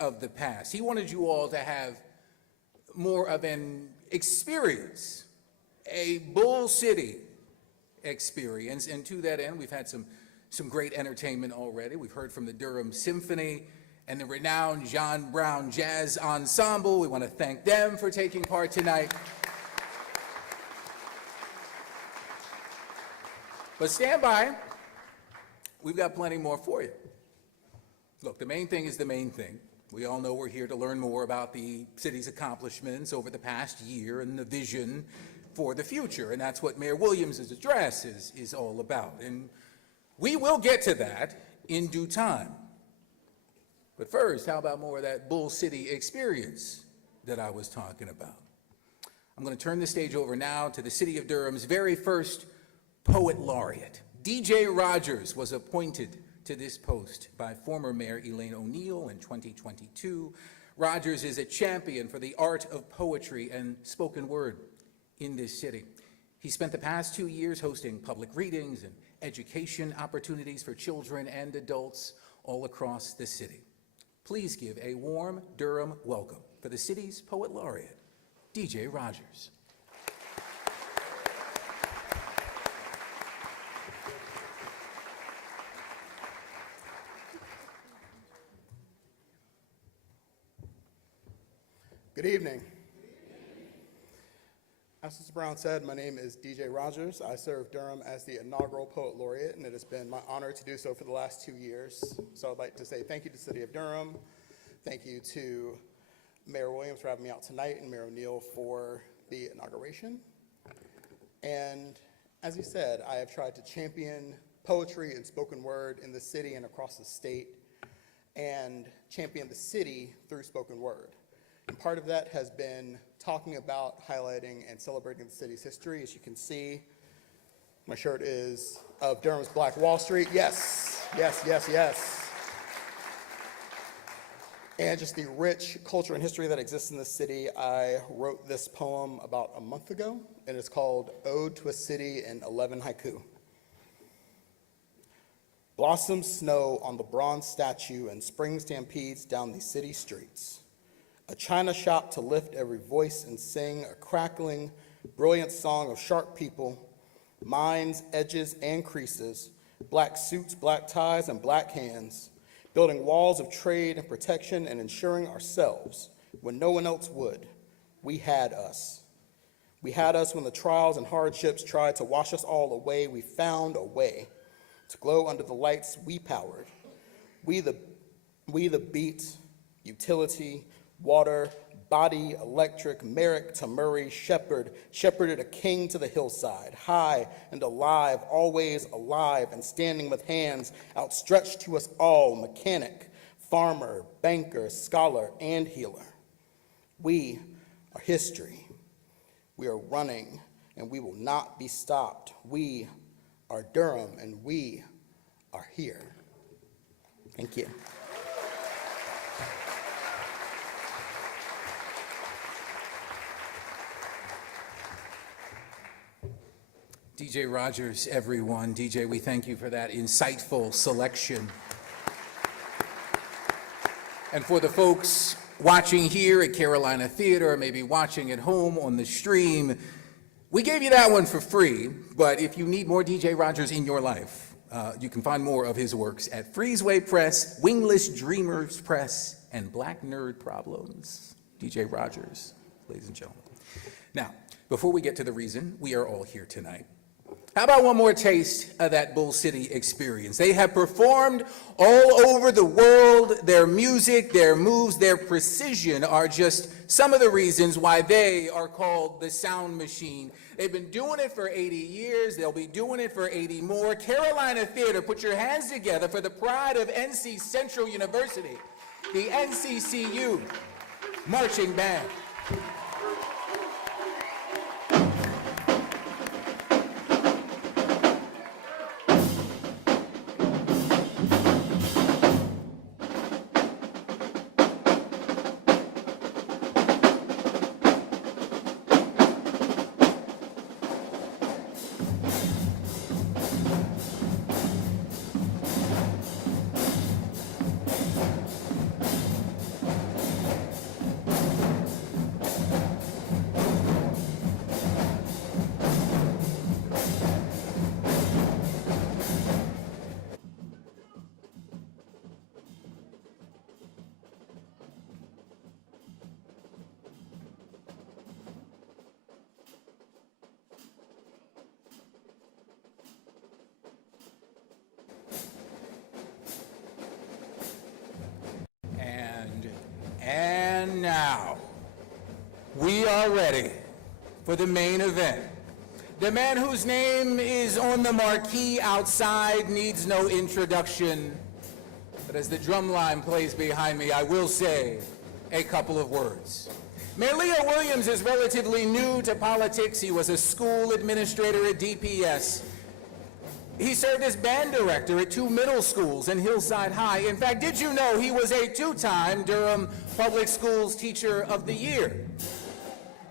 of the past. He wanted you all to have more of an experience, a Bull City experience. And to that end, we've had some great entertainment already. We've heard from the Durham Symphony and the renowned John Brown Jazz Ensemble. We want to thank them for taking part tonight. But stand by. We've got plenty more for you. Look, the main thing is the main thing. We all know we're here to learn more about the city's accomplishments over the past year and the vision for the future, and that's what Mayor Williams' address is all about. And we will get to that in due time. But first, how about more of that Bull City experience that I was talking about? I'm going to turn the stage over now to the City of Durham's very first Poet Laureate. DJ Rogers was appointed to this post by former Mayor Elaine O'Neill in 2022. Rogers is a champion for the art of poetry and spoken word in this city. He spent the past 2 years hosting public readings and education opportunities for children and adults all across the city. Please give a warm Durham welcome for the city's Poet Laureate, DJ Rogers. Good evening. As Mr. Brown said, my name is DJ Rogers. I serve Durham as the inaugural Poet Laureate, and it has been my honor to do so for the last 2 years. So I'd like to say thank you to the City of Durham. Thank you to Mayor Williams for having me out tonight and Mayor O'Neill for the inauguration. And as he said, I have tried to champion poetry and spoken word in the city and across the state, and champion the city through spoken word. And part of that has been talking about, highlighting, and celebrating the city's history. As you can see, my shirt is of Durham's Black Wall Street. Yes, yes, yes, yes. And just the rich culture and history that exists in the city. I wrote this poem about a month ago, and it's called Ode to a City in 11 Haiku. Blossoms snow on the bronze statue and spring stampedes down the city streets. A china shop to lift every voice and sing a crackling, brilliant song of sharp people, minds, edges, and creases, black suits, black ties, and black hands, building walls of trade and protection and ensuring ourselves when no one else would. We had us. We had us when the trials and hardships tried to wash us all away. We found a way to glow under the lights we powered. We the beat, utility, water, body, electric, Merrick to Murray, shepherded a king to the hillside, high and alive, always alive and standing with hands outstretched to us all, mechanic, farmer, banker, scholar, and healer. We are history. We are running, and we will not be stopped. We are Durham, and we are here. Thank you. DJ Rogers, everyone. DJ, we thank you for that insightful selection. And for the folks watching here at Carolina Theater, or maybe watching at home on the stream, we gave you that one for free, but if you need more DJ Rogers in your life, you can find more of his works at Freezeway Press, Wingless Dreamers Press, and Black Nerd Problems. DJ Rogers, ladies and gentlemen. Now, before we get to the reason we are all here tonight, how about one more taste of that Bull City experience? They have performed all over the world. Their music, their moves, their precision are just some of the reasons why they are called the Sound Machine. They've been doing it for 80 years. They'll be doing it for 80 more. Carolina Theater, put your hands together for the pride of NC Central University, the NCCU Marching Band. And now, we are ready for the main event. The man whose name is on the marquee outside needs no introduction, but as the drum line plays behind me, I will say a couple of words. Mayor Leonardo Williams is relatively new to politics. He was a school administrator at DPS. He served as band director at 2 middle schools and Hillside High. In fact, did you know he was a 2-time Durham Public Schools Teacher of the Year?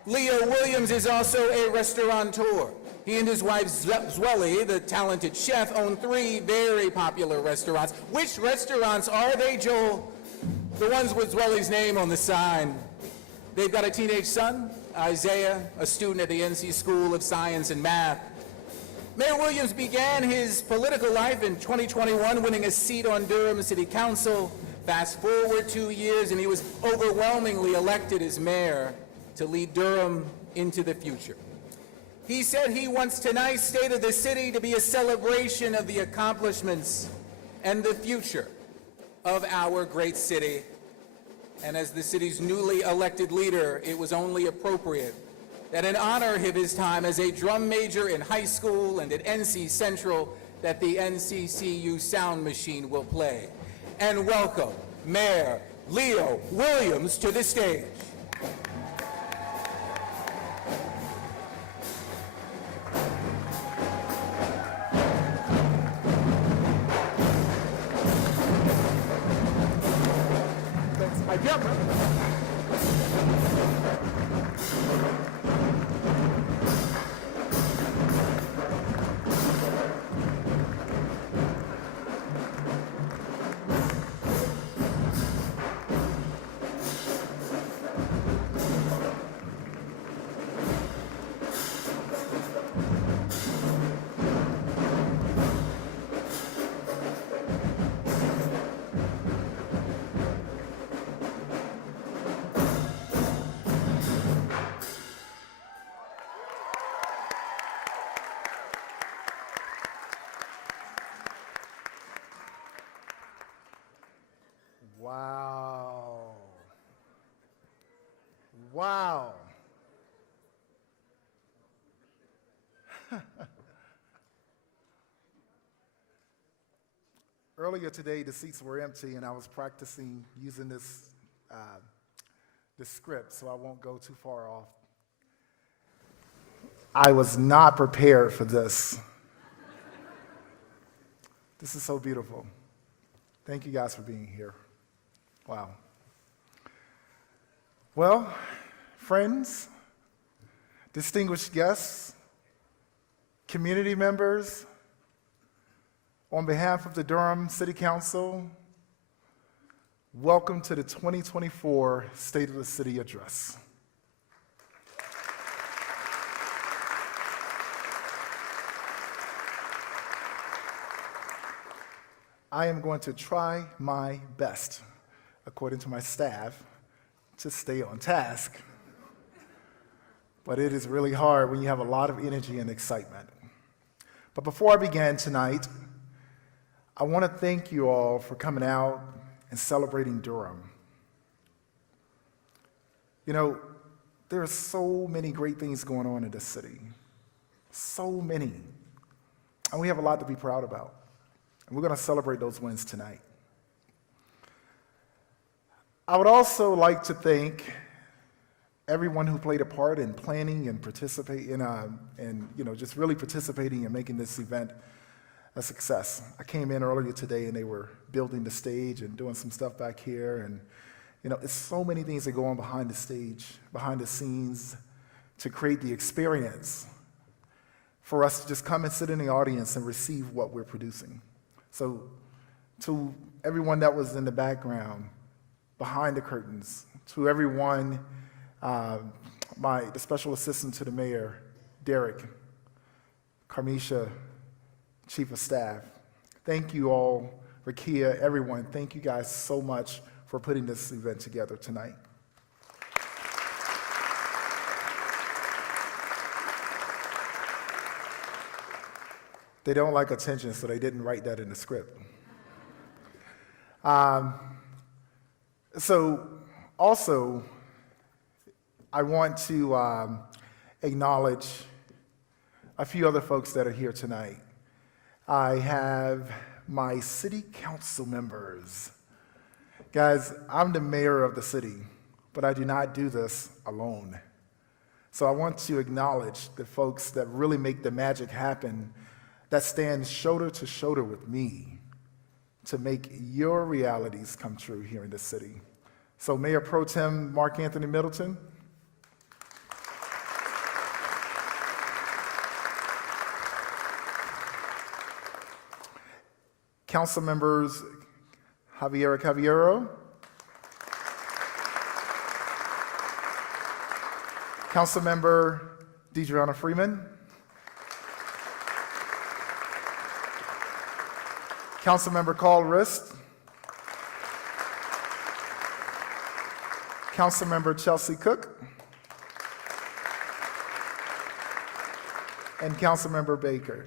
Leo Williams is also a restaurateur. He and his wife Zwelly, the talented chef, own 3 very popular restaurants. Which restaurants are they, Joel? The ones with Zwelly's name on the sign. They've got a teenage son, Isaiah, a student at the NC School of Science and Math. Mayor Williams began his political life in 2021, winning a seat on Durham City Council. Fast forward 2 years, and he was overwhelmingly elected as mayor to lead Durham into the future. He said he wants tonight's State of the City to be a celebration of the accomplishments and the future of our great city. And as the city's newly elected leader, it was only appropriate that in honor of his time as a drum major in high school and at NC Central, that the NCCU sound machine will play. And welcome Mayor Leo Williams to the stage. Thanks, my camera. Wow. Wow. Earlier today, the seats were empty, and I was practicing using this script, so I won't go too far off. I was not prepared for this. This is so beautiful. Thank you guys for being here. Wow. Well, friends, distinguished guests, community members, on behalf of the Durham City Council, welcome to the 2024 State of the City Address. I am going to try my best, according to my staff, to stay on task. But it is really hard when you have a lot of energy and excitement. But before I begin tonight, I want to thank you all for coming out and celebrating Durham. You know, there are so many great things going on in this city. So many. And we have a lot to be proud about. And we're going to celebrate those wins tonight. I would also like to thank everyone who played a part in planning and participating just really participating and making this event a success. I came in earlier today and they were building the stage and doing some stuff back here, and it's so many things that go on behind the stage, behind the scenes, to create the experience for us to just come and sit in the audience and receive what we're producing. So to everyone that was in the background, behind the curtains, to everyone, the special assistant to the mayor, Derek, Carmisha, Chief of Staff, thank you all, Rakia, everyone, thank you guys so much for putting this event together tonight. They don't like attention, so they didn't write that in the script. So Also, I want to acknowledge a few other folks that are here tonight. I have my city council members. Guys, I'm the mayor of the city, but I do not do this alone. So I want to acknowledge the folks that really make the magic happen, that stand shoulder to shoulder with me to make your realities come true here in this city. So Mayor Pro Tem Mark Anthony Middleton, Council members Javiera Caviero, Council member Deidreana Freeman, Council member Carl Rist, Council member Chelsea Cook, and Council member Bacon.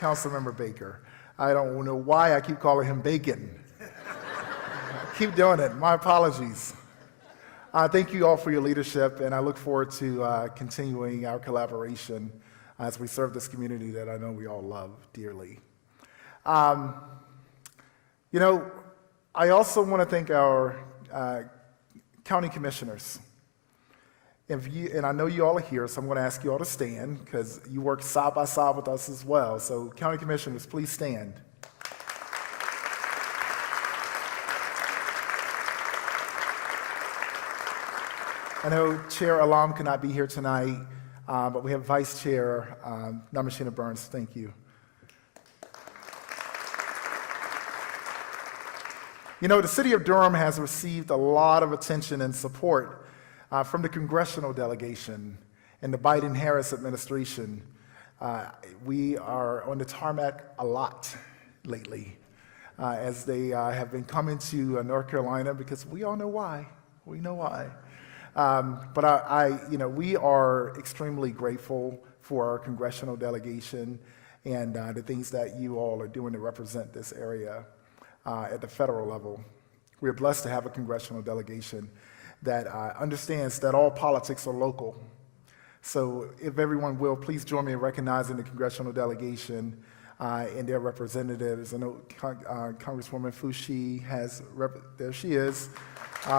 Councilmember Baker. I don't know why I keep calling him Bacon. I keep doing it. My apologies. Thank you all for your leadership, and I look forward to continuing our collaboration as we serve this community that I know we all love dearly. You know, I also want to thank our county commissioners. And I know you all are here, so I'm going to ask you all to stand because you work side by side with us as well. So county commissioners, please stand. I know Chair Alam could not be here tonight, but we have Vice Chair Namashina Burns. Thank you. You know, the city of Durham has received a lot of attention and support from the congressional delegation and the Biden-Harris administration. We are on the tarmac a lot lately as they have been coming to North Carolina because we all know why. We know why. But you know, we are extremely grateful for our congressional delegation and the things that you all are doing to represent this area at the federal level. We're blessed to have a congressional delegation that understands that all politics are local. So if everyone will, please join me in recognizing the congressional delegation and their representatives. I know Congresswoman Fushi there she is.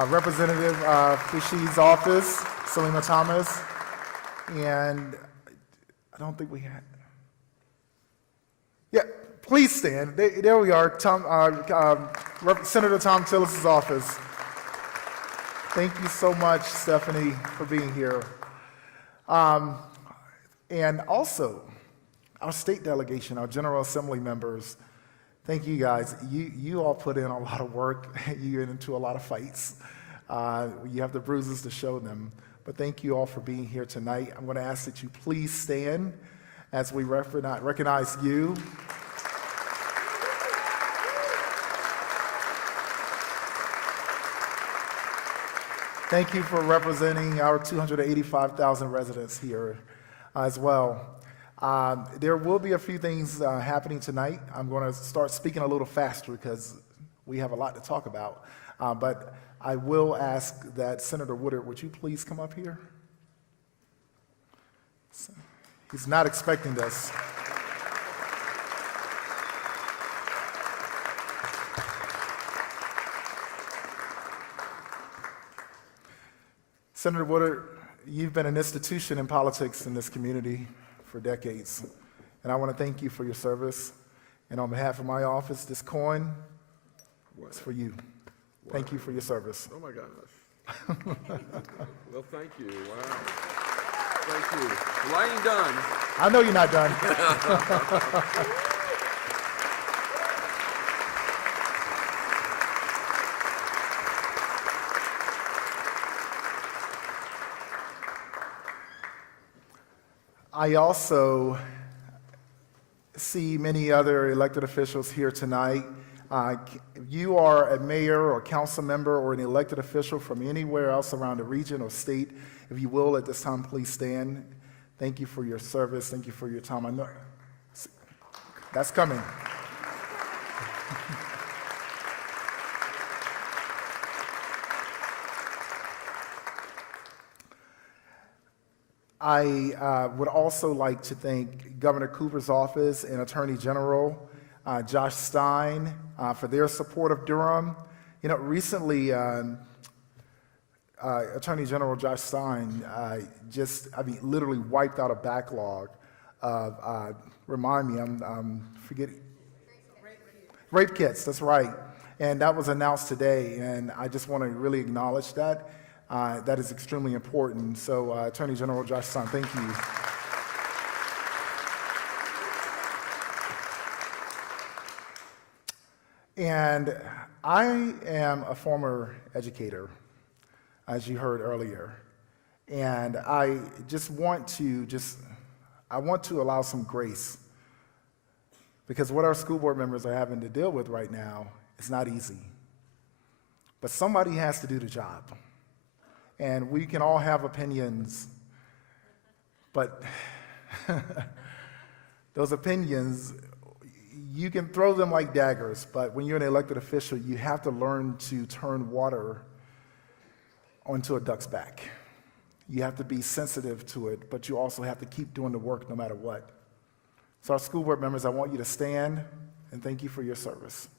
Representative Fushi's office, Selima Thomas, and I don't think we had, yeah, please stand. There we are, Senator Tom Tillis' office. Thank you so much, Stephanie, for being here. And also, our state delegation, our General Assembly members, thank you guys. You all put in a lot of work. You get into a lot of fights. You have the bruises to show them. But thank you all for being here tonight. I'm going to ask that you please stand as we recognize you. Thank you for representing our 285,000 residents here as well. There will be a few things happening tonight. I'm going to start speaking a little faster because we have a lot to talk about. But I will ask that Senator Woodard, would you please come up here? He's not expecting this. Senator Woodard, you've been an institution in politics in this community for decades, and I want to thank you for your service. And on behalf of my office, this coin is for you. Wow. Thank you for your service. Oh my gosh. Well, thank you. Wow. Thank you. Well, I ain't done. I know you're not done. I also see many other elected officials here tonight. If you are a mayor or council member or an elected official from anywhere else around the region or state, if you will, at this time, please stand. Thank you for your service. Thank you for your time. I know that's coming. I would also like to thank Governor Cooper's office and Attorney General Josh Stein for their support of Durham. You know, recently, Attorney General Josh Stein literally wiped out a backlog of, remind me, I'm forgetting. Rape kits, that's right. And that was announced today, and I just want to really acknowledge that. That is extremely important. So, Attorney General Josh Stein, thank you. And I am a former educator, as you heard earlier, and I want to allow some grace, because what our school board members are having to deal with right now is not easy. But somebody has to do the job. And we can all have opinions, but those opinions, you can throw them like daggers, but when you're an elected official, you have to learn to turn water onto a duck's back. You have to be sensitive to it, but you also have to keep doing the work no matter what. So our school board members, I want you to stand and thank you for your service.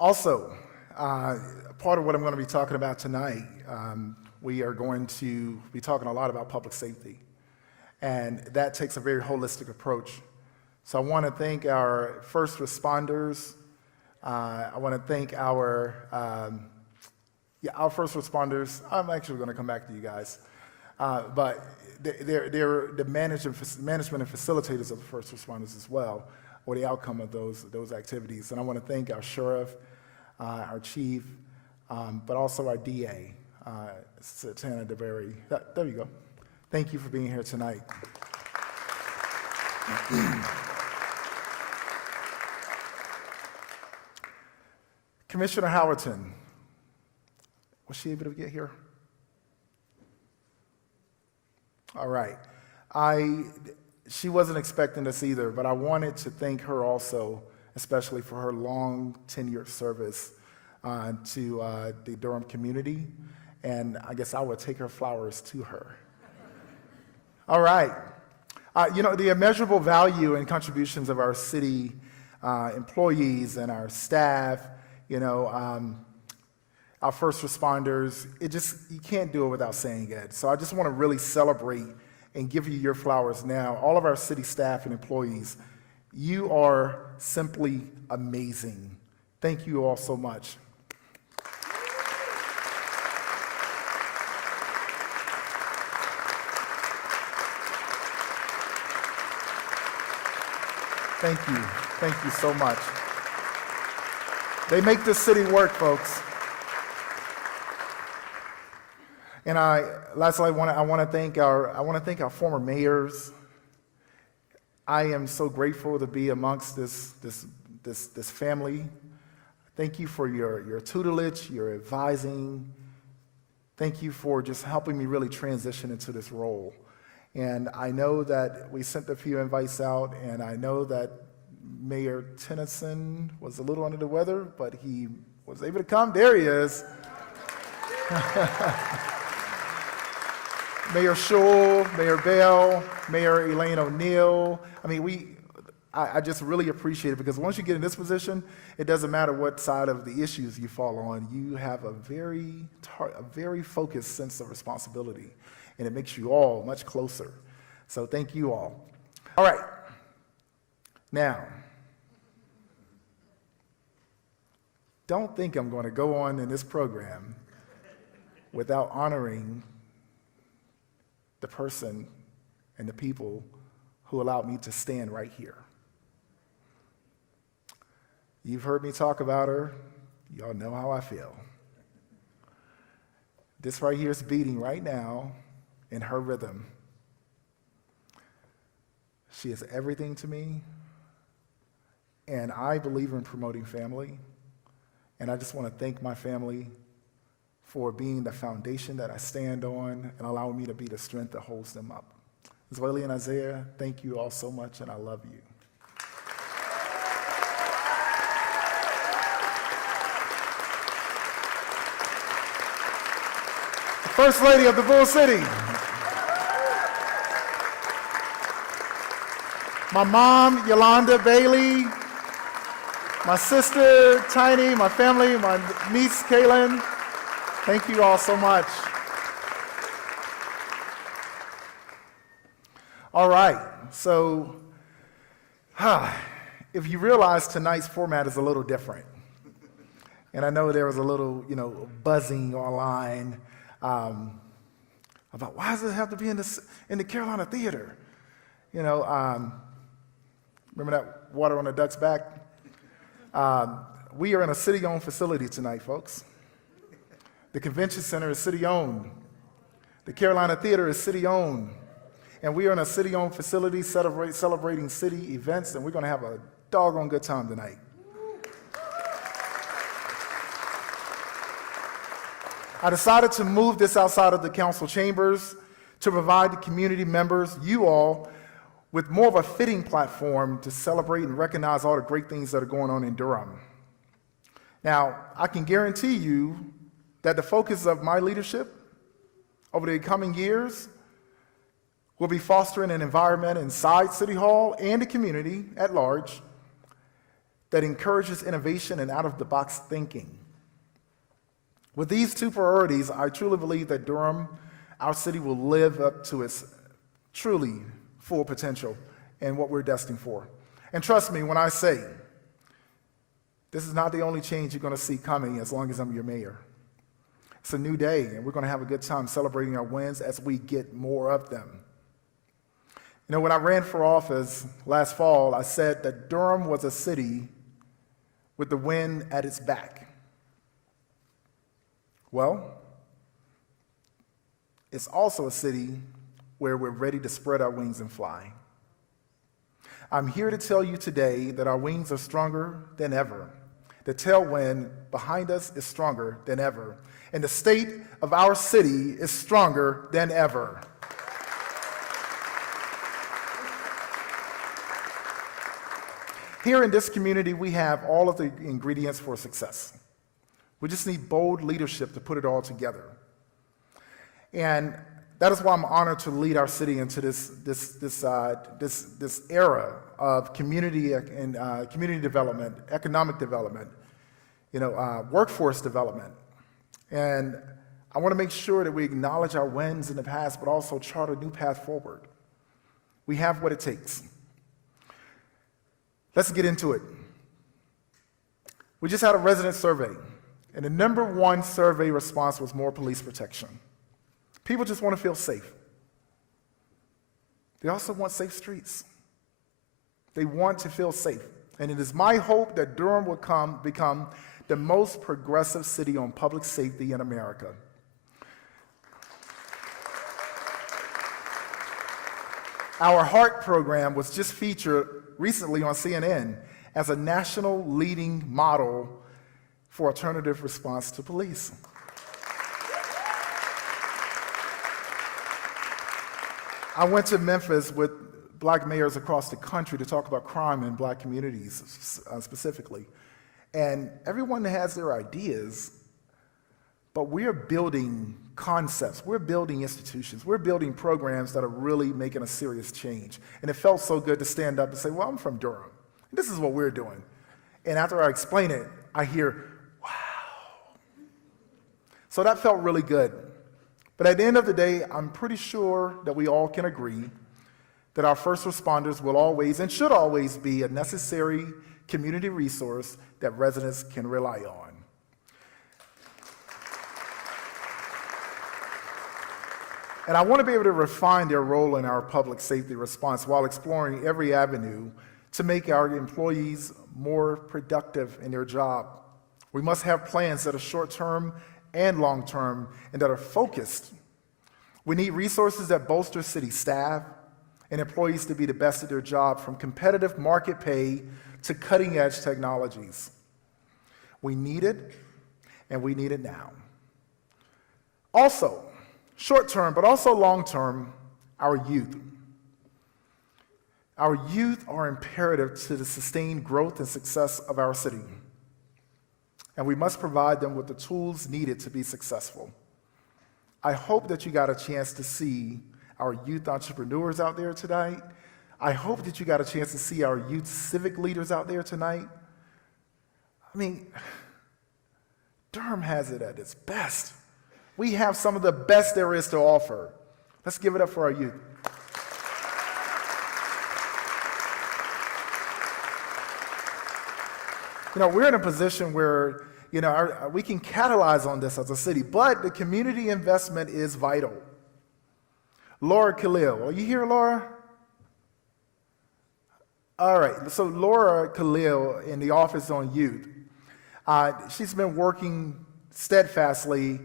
Also, part of what I'm going to be talking about tonight, we are going to be talking a lot about public safety, and that takes a very holistic approach. So I want to thank our first responders. I want to thank our first responders. I'm actually going to come back to you guys, but they're the management and facilitators of the first responders as well, or the outcome of those activities. And I want to thank our sheriff, our chief, but also our DA, Satana DeBerry. There you go. Thank you for being here tonight. Commissioner Howerton, was she able to get here? All right. She wasn't expecting this either, but I wanted to thank her also, especially for her long tenured service to the Durham community, and I guess I would take her flowers to her. All right. The immeasurable value and contributions of our city employees and our staff, our first responders, you can't do it without saying it. So I just want to really celebrate and give you your flowers now. All of our city staff and employees, you are simply amazing. Thank you all so much. Thank you. Thank you so much. They make this city work, folks. And lastly, I want to thank our former mayors. I am so grateful to be amongst this family. Thank you for your tutelage, your advising. Thank you for just helping me really transition into this role. And I know that we sent a few invites out, and I know that Mayor Tennyson was a little under the weather, but he was able to come. There he is. Mayor Schul, Mayor Bell, Mayor Elaine O'Neill. I just really appreciate it, because once you get in this position, it doesn't matter what side of the issues you fall on. You have a very focused sense of responsibility, and it makes you all much closer. So thank you all. All right. Now, don't think I'm going to go on in this program without honoring the person and the people who allowed me to stand right here. You've heard me talk about her. Y'all know how I feel. This right here is beating right now in her rhythm. She is everything to me, and I believe in promoting family, and I just want to thank my family for being the foundation that I stand on and allowing me to be the strength that holds them up. Zoe and Isaiah, thank you all so much, and I love you. First Lady of the Bull City. My mom, Yolanda Bailey. My sister, Tiny, my family, my niece, Kaylin. Thank you all so much. All right, so if you realize tonight's format is a little different, and I know there was a little, buzzing online about why does it have to be in the Carolina Theater? Remember that water on the duck's back? We are in a city-owned facility tonight, folks. The convention center is city-owned. The Carolina Theater is city-owned. And we are in a city-owned facility celebrating city events, and we're going to have a doggone good time tonight. I decided to move this outside of the council chambers to provide the community members, you all, with more of a fitting platform to celebrate and recognize all the great things that are going on in Durham. Now, I can guarantee you that the focus of my leadership over the coming years will be fostering an environment inside City Hall and the community at large that encourages innovation and out-of-the-box thinking. With these two priorities, I truly believe that Durham, our city, will live up to its truly full potential and what we're destined for. And trust me when I say, this is not the only change you're going to see coming as long as I'm your mayor. It's a new day, and we're going to have a good time celebrating our wins as we get more of them. When I ran for office last fall, I said that Durham was a city with the wind at its back. Well, it's also a city where we're ready to spread our wings and fly. I'm here to tell you today that our wings are stronger than ever. The tailwind behind us is stronger than ever. And the state of our city is stronger than ever. Here in this community, we have all of the ingredients for success. We just need bold leadership to put it all together. And that is why I'm honored to lead our city into this era of community and community development, economic development, workforce development. And I want to make sure that we acknowledge our wins in the past, but also chart a new path forward. We have what it takes. Let's get into it. We just had a resident survey, and the number one survey response was more police protection. People just want to feel safe. They also want safe streets. They want to feel safe. And it is my hope that Durham will become the most progressive city on public safety in America. Our HEART program was just featured recently on CNN as a national leading model for alternative response to police. I went to Memphis with black mayors across the country to talk about crime in black communities specifically. And everyone has their ideas, but we're building concepts, we're building institutions, we're building programs that are really making a serious change. And it felt so good to stand up and say, well, I'm from Durham. This is what we're doing. And after I explain it, I hear, wow. So that felt really good. But at the end of the day, I'm pretty sure that we all can agree that our first responders will always and should always be a necessary community resource that residents can rely on. And I want to be able to refine their role in our public safety response while exploring every avenue to make our employees more productive in their job. We must have plans that are short-term and long-term and that are focused. We need resources that bolster city staff and employees to be the best at their job, from competitive market pay to cutting-edge technologies. We need it, and we need it now. Also, short-term, but also long-term, our youth. Our youth are imperative to the sustained growth and success of our city, and we must provide them with the tools needed to be successful. I hope that you got a chance to see our youth entrepreneurs out there tonight. I hope that you got a chance to see our youth civic leaders out there tonight. I mean, Durham has it at its best. We have some of the best there is to offer. Let's give it up for our youth. You know, we're in a position where, you know, we can catalyze on this as a city, but the community investment is vital. Laura Khalil, are you here, Laura? All right, so Laura Khalil in the Office on Youth, she's been working steadfastly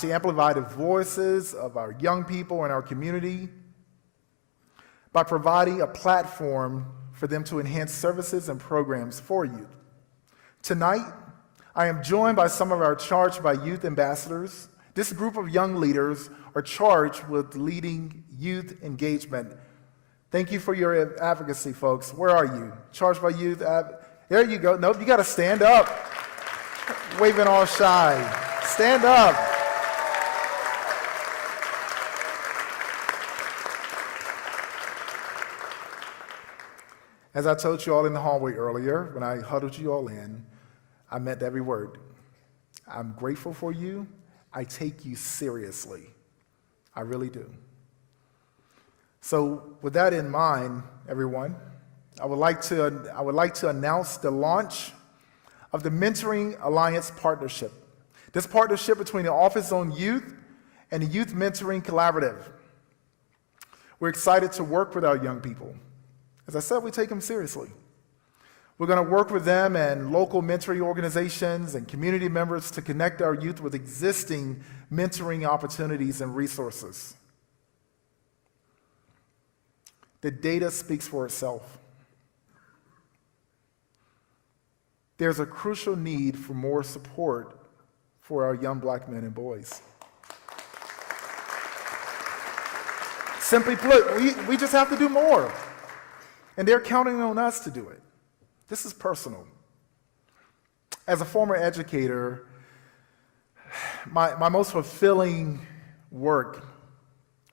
to amplify the voices of our young people in our community by providing a platform for them to enhance services and programs for youth. Tonight, I am joined by some of our Charged by Youth ambassadors. This group of young leaders are charged with leading youth engagement. Thank you for your advocacy, folks. Where are you? Charged by Youth. There you go. Nope, you got to stand up. Waving all shy. Stand up. As I told you all in the hallway earlier, when I huddled you all in, I meant every word. I'm grateful for you. I take you seriously. I really do. So with that in mind, everyone, I would like to announce the launch of the Mentoring Alliance Partnership. This partnership between the Office on Youth and the Youth Mentoring Collaborative. We're excited to work with our young people. As I said, we take them seriously. We're going to work with them and local mentoring organizations and community members to connect our youth with existing mentoring opportunities and resources. The data speaks for itself. There's a crucial need for more support for our young black men and boys. Simply put, we just have to do more. And they're counting on us to do it. This is personal. As a former educator, my most fulfilling work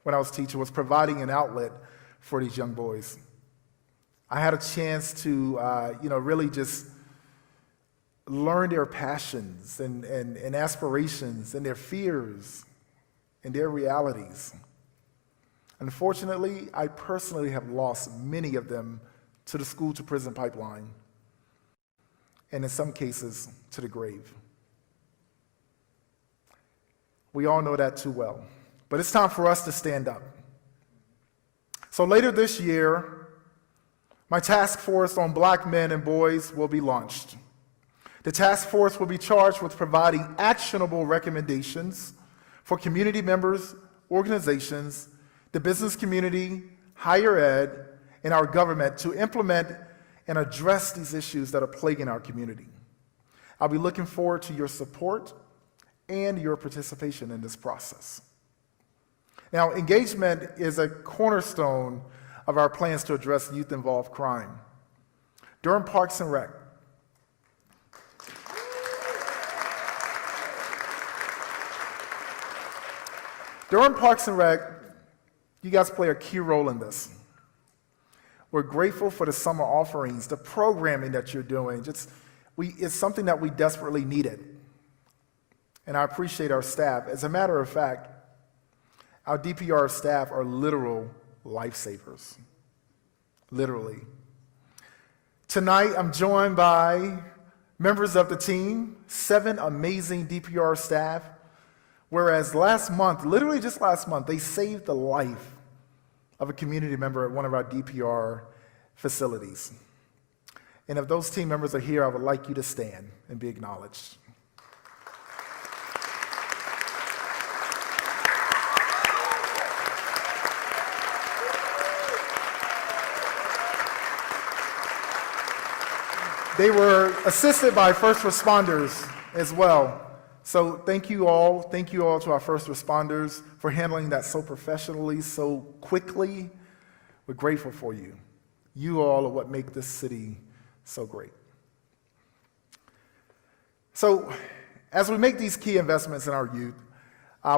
when I was teaching was providing an outlet for these young boys. I had a chance to, really just learn their passions and aspirations and their fears and their realities. Unfortunately, I personally have lost many of them to the school-to-prison pipeline, and in some cases, to the grave. We all know that too well, but it's time for us to stand up. So later this year, my task force on black men and boys will be launched. The task force will be charged with providing actionable recommendations for community members, organizations, the business community, higher ed, and our government to implement and address these issues that are plaguing our community. I'll be looking forward to your support and your participation in this process. Now, engagement is a cornerstone of our plans to address youth-involved crime. Durham Parks and Rec. Durham Parks and Rec, you guys play a key role in this. We're grateful for the summer offerings, the programming that you're doing. It's something that we desperately needed. And I appreciate our staff. As a matter of fact, our DPR staff are literal lifesavers. Literally. Tonight, I'm joined by members of the team, 7 amazing DPR staff, whereas last month, literally just last month, they saved the life of a community member at one of our DPR facilities. And if those team members are here, I would like you to stand and be acknowledged. They were assisted by first responders as well. So thank you all to our first responders for handling that so professionally, so quickly. We're grateful for you. You all are what make this city so great. So as we make these key investments in our youth,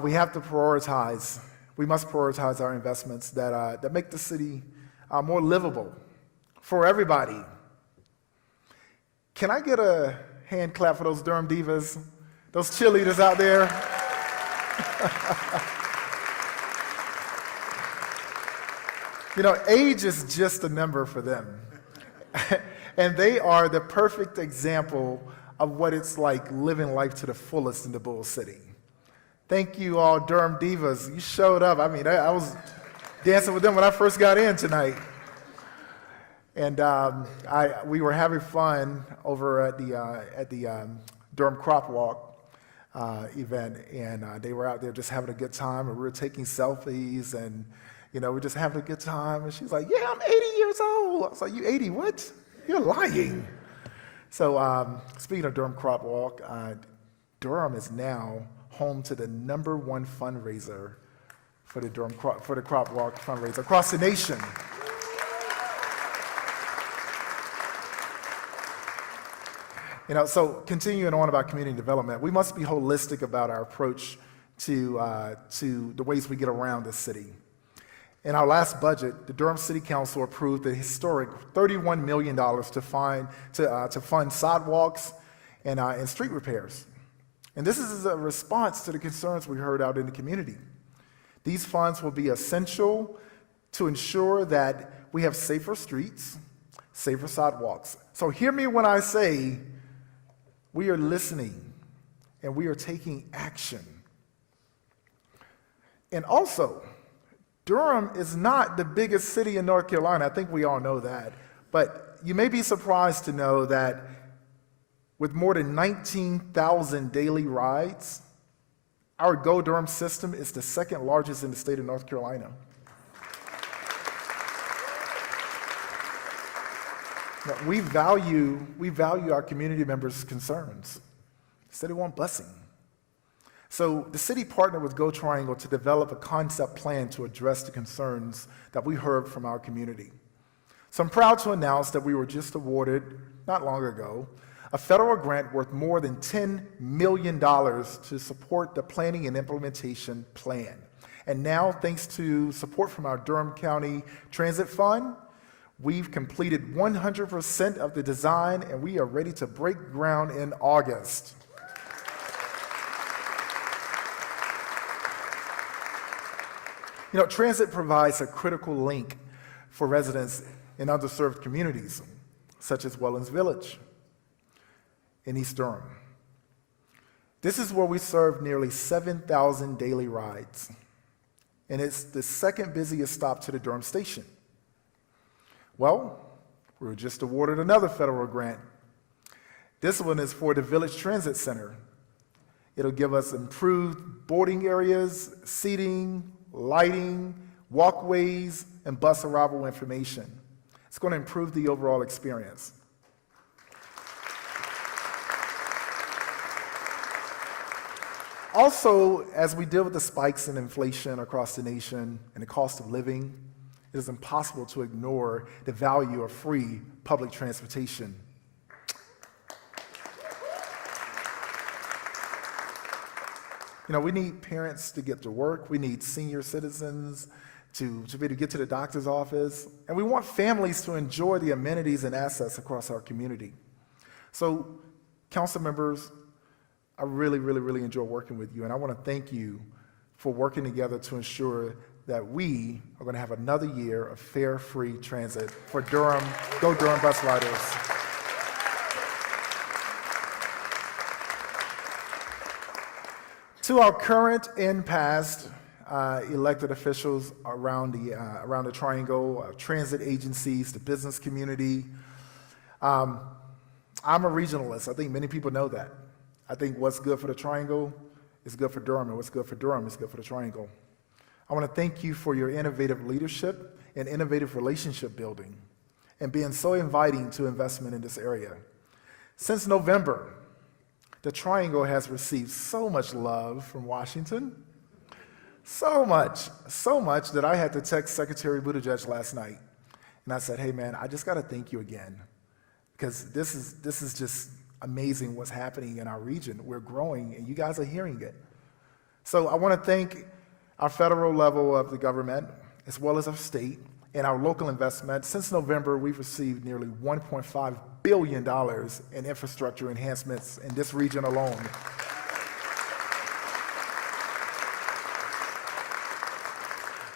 We have to prioritize. We must prioritize our investments that make the city more livable for everybody. Can I get a hand clap for those Durham divas, those cheerleaders out there? You know, age is just a number for them. And they are the perfect example of what it's like living life to the fullest in the Bull City. Thank you all, Durham divas. You showed up. I mean, I was dancing with them when I first got in tonight. And we were having fun over at the Durham Crop Walk event, and they were out there just having a good time, and we were taking selfies, and we're just having a good time. And she's like, "Yeah, I'm 80 years old." I was like, "You 80? What? You're lying." So speaking of Durham Crop Walk, Durham is now home to the #1 fundraiser for the Crop Walk fundraiser across the nation. So continuing on about community development, we must be holistic about our approach to the ways we get around the city. In our last budget, the Durham City Council approved a historic $31 million to fund sidewalks and street repairs. And this is a response to the concerns we heard out in the community. These funds will be essential to ensure that we have safer streets, safer sidewalks. So hear me when I say we are listening and we are taking action. And also, Durham is not the biggest city in North Carolina. I think we all know that. But you may be surprised to know that with more than 19,000 daily rides, our Go Durham system is the second largest in the state of North Carolina. Now, we value our community members' concerns. The city wants blessing. So the city partnered with Go Triangle to develop a concept plan to address the concerns that we heard from our community. So I'm proud to announce that we were just awarded, not long ago, a federal grant worth more than $10 million to support the planning and implementation plan. And now, thanks to support from our Durham County Transit Fund, we've completed 100% of the design, and we are ready to break ground in August. Transit provides a critical link for residents in underserved communities, such as Wellens Village in East Durham. This is where we serve nearly 7,000 daily rides, and it's the second busiest stop to the Durham station. Well, we were just awarded another federal grant. This one is for the Village Transit Center. It'll give us improved boarding areas, seating, lighting, walkways, and bus arrival information. It's going to improve the overall experience. Also, as we deal with the spikes in inflation across the nation and the cost of living, it is impossible to ignore the value of free public transportation. We need parents to get to work. We need senior citizens to be able to get to the doctor's office. And we want families to enjoy the amenities and assets across our community. So, council members, I really, really, really enjoy working with you. And I want to thank you for working together to ensure that we are going to have another year of fare free transit for Durham, Go Durham bus riders. To our current and past elected officials around the Triangle, transit agencies, the business community, I'm a regionalist. I think many people know that. I think what's good for the Triangle is good for Durham, and what's good for Durham is good for the Triangle. I want to thank you for your innovative leadership and innovative relationship building and being so inviting to investment in this area. Since November, the Triangle has received so much love from Washington, so much that I had to text Secretary Buttigieg last night. And I said, hey man, I just got to thank you again, because this is just amazing what's happening in our region. We're growing and you guys are hearing it. So I want to thank our federal level of the government, as well as our state and our local investment. Since November, we've received nearly $1.5 billion in infrastructure enhancements in this region alone.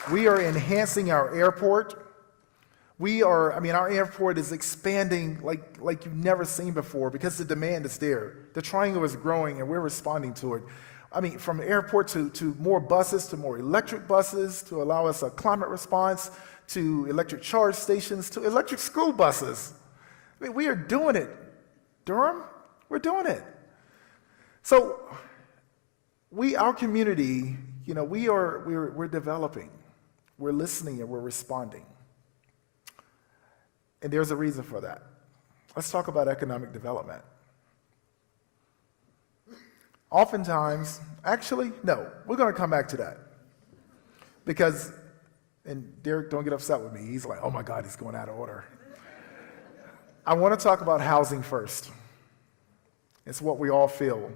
We are enhancing our airport. Our airport is expanding like you've never seen before because the demand is there. The triangle is growing and we're responding to it. From airport to more buses, to more electric buses, to allow us a climate response, to electric charge stations, to electric school buses. We are doing it. Durham, we're doing it. So our community, we're developing. We're listening and we're responding. And there's a reason for that. Let's talk about economic development. Oftentimes, no, we're going to come back to that. Because, and Derek, don't get upset with me. He's like, oh my God, he's going out of order. I want to talk about housing first. It's what we all feel,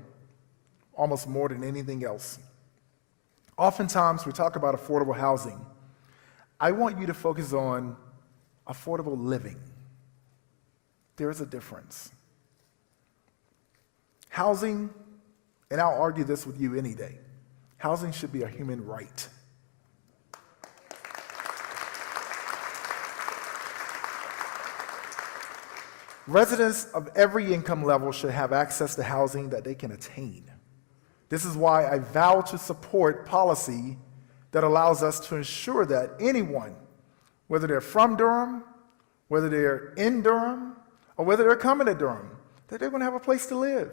almost more than anything else. Oftentimes, we talk about affordable housing. I want you to focus on affordable living. There is a difference. Housing, and I'll argue this with you any day, housing should be a human right. Residents of every income level should have access to housing that they can attain. This is why I vow to support policy that allows us to ensure that anyone, whether they're from Durham, whether they're in Durham, or whether they're coming to Durham, that they're going to have a place to live.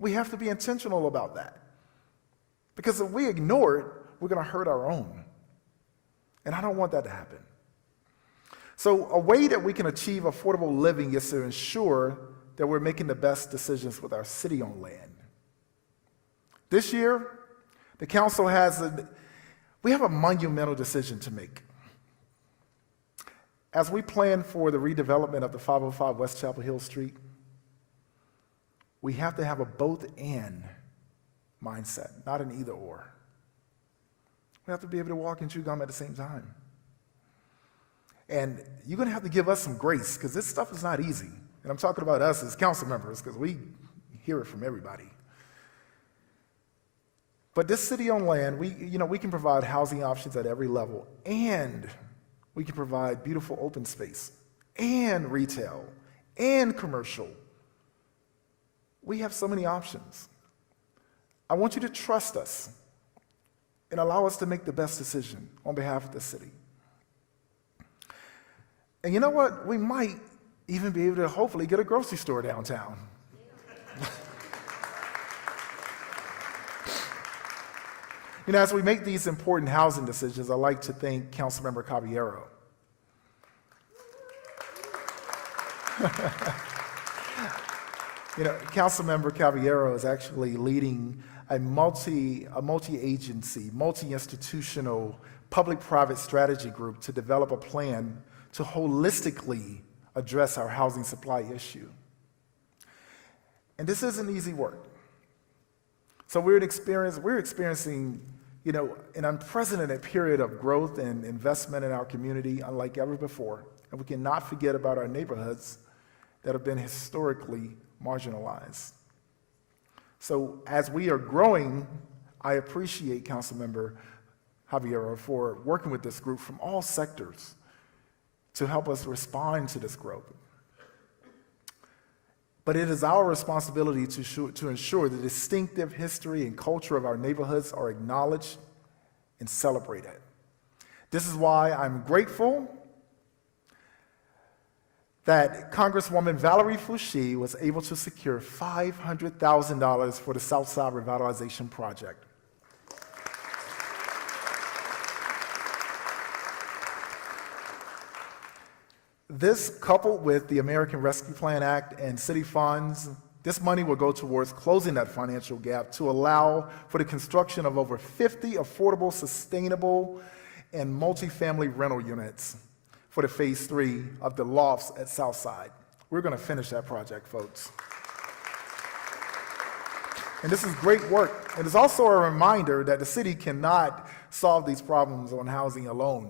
We have to be intentional about that. Because if we ignore it, we're going to hurt our own. And I don't want that to happen. So a way that we can achieve affordable living is to ensure that we're making the best decisions with our city-owned land. This year, the council we have a monumental decision to make. As we plan for the redevelopment of the 505 West Chapel Hill Street, we have to have a both-and mindset, not an either-or. We have to be able to walk and chew gum at the same time. And you're going to have to give us some grace, because this stuff is not easy. And I'm talking about us as council members, because we hear it from everybody. But this city-owned land, we can provide housing options at every level, and we can provide beautiful open space, and retail, and commercial. We have so many options. I want you to trust us and allow us to make the best decision on behalf of the city. And you know what? We might even be able to hopefully get a grocery store downtown. As we make these important housing decisions, I'd like to thank Councilmember Caballero. Councilmember Caballero is actually leading a multi-agency, multi-institutional, public-private strategy group to develop a plan to holistically address our housing supply issue. And this isn't easy work. So we're experiencing, an unprecedented period of growth and investment in our community unlike ever before. And we cannot forget about our neighborhoods that have been historically marginalized. So as we are growing, I appreciate Councilmember Javier for working with this group from all sectors to help us respond to this growth. But it is our responsibility to ensure the distinctive history and culture of our neighborhoods are acknowledged and celebrated. This is why I'm grateful that Congresswoman Valerie Fouché was able to secure $500,000 for the Southside Revitalization Project. This, coupled with the American Rescue Plan Act and city funds, this money will go towards closing that financial gap to allow for the construction of over 50 affordable, sustainable, and multifamily rental units for the phase 3 of the lofts at Southside. We're going to finish that project, folks. And this is great work. And it's also a reminder that the city cannot solve these problems on housing alone.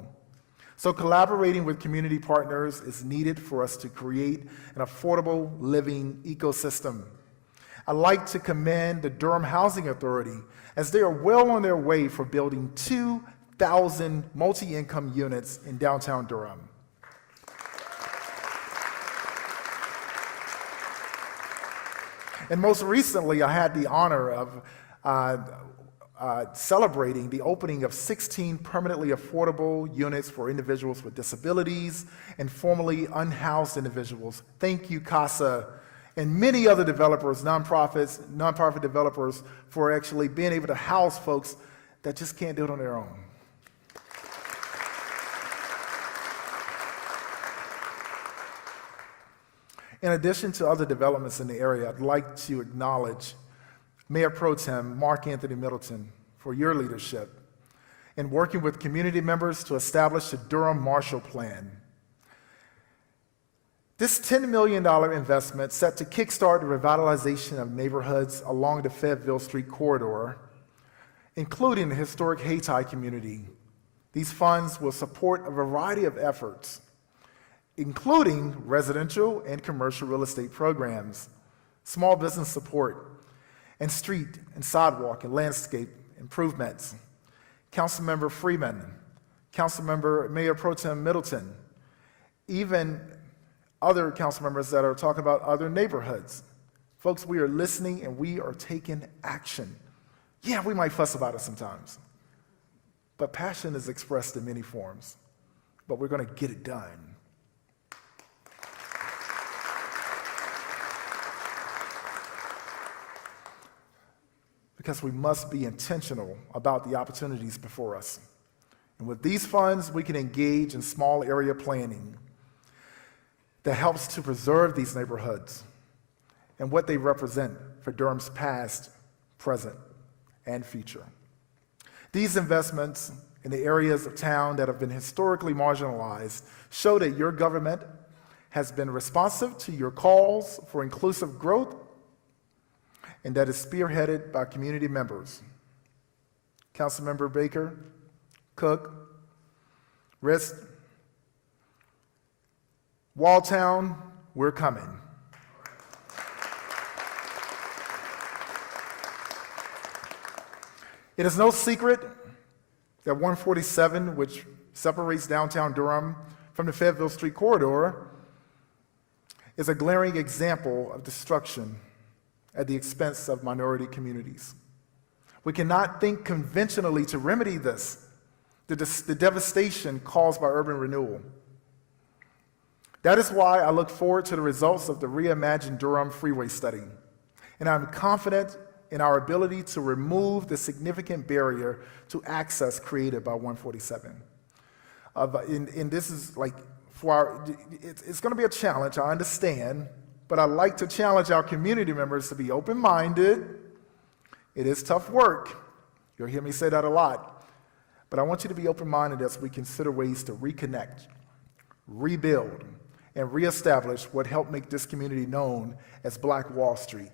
So collaborating with community partners is needed for us to create an affordable living ecosystem. I'd like to commend the Durham Housing Authority as they are well on their way for building 2,000 multi-income units in downtown Durham. And most recently, I had the honor of celebrating the opening of 16 permanently affordable units for individuals with disabilities and formerly unhoused individuals. Thank you, CASA, and many other developers, nonprofit developers, for actually being able to house folks that just can't do it on their own. In addition to other developments in the area, I'd like to acknowledge Mayor Pro Tem Mark Anthony Middleton for your leadership in working with community members to establish the Durham Marshall Plan. This $10 million investment set to kickstart the revitalization of neighborhoods along the Fayetteville Street corridor, including the historic Hayti community. These funds will support a variety of efforts, including residential and commercial real estate programs, small business support, and street and sidewalk and landscape improvements. Councilmember Freeman, Councilmember Mayor Pro Tem Middleton, even other council members that are talking about other neighborhoods. Folks, we are listening and we are taking action. Yeah, we might fuss about it sometimes, but passion is expressed in many forms, but we're going to get it done. Because we must be intentional about the opportunities before us. And with these funds, we can engage in small area planning that helps to preserve these neighborhoods and what they represent for Durham's past, present, and future. These investments in the areas of town that have been historically marginalized show that your government has been responsive to your calls for inclusive growth and that is spearheaded by community members. Councilmember Baker, Cook, Rist, Walltown, we're coming. It is no secret that 147, which separates downtown Durham from the Fayetteville Street corridor, is a glaring example of destruction at the expense of minority communities. We cannot think conventionally to remedy this, the devastation caused by urban renewal. That is why I look forward to the results of the Reimagine Durham Freeway study, and I'm confident in our ability to remove the significant barrier to access created by 147. And this is like, it's gonna be a challenge, I understand, but I'd like to challenge our community members to be open-minded. It is tough work. You'll hear me say that a lot. But I want you to be open-minded as we consider ways to reconnect, rebuild, and reestablish what helped make this community known as Black Wall Street.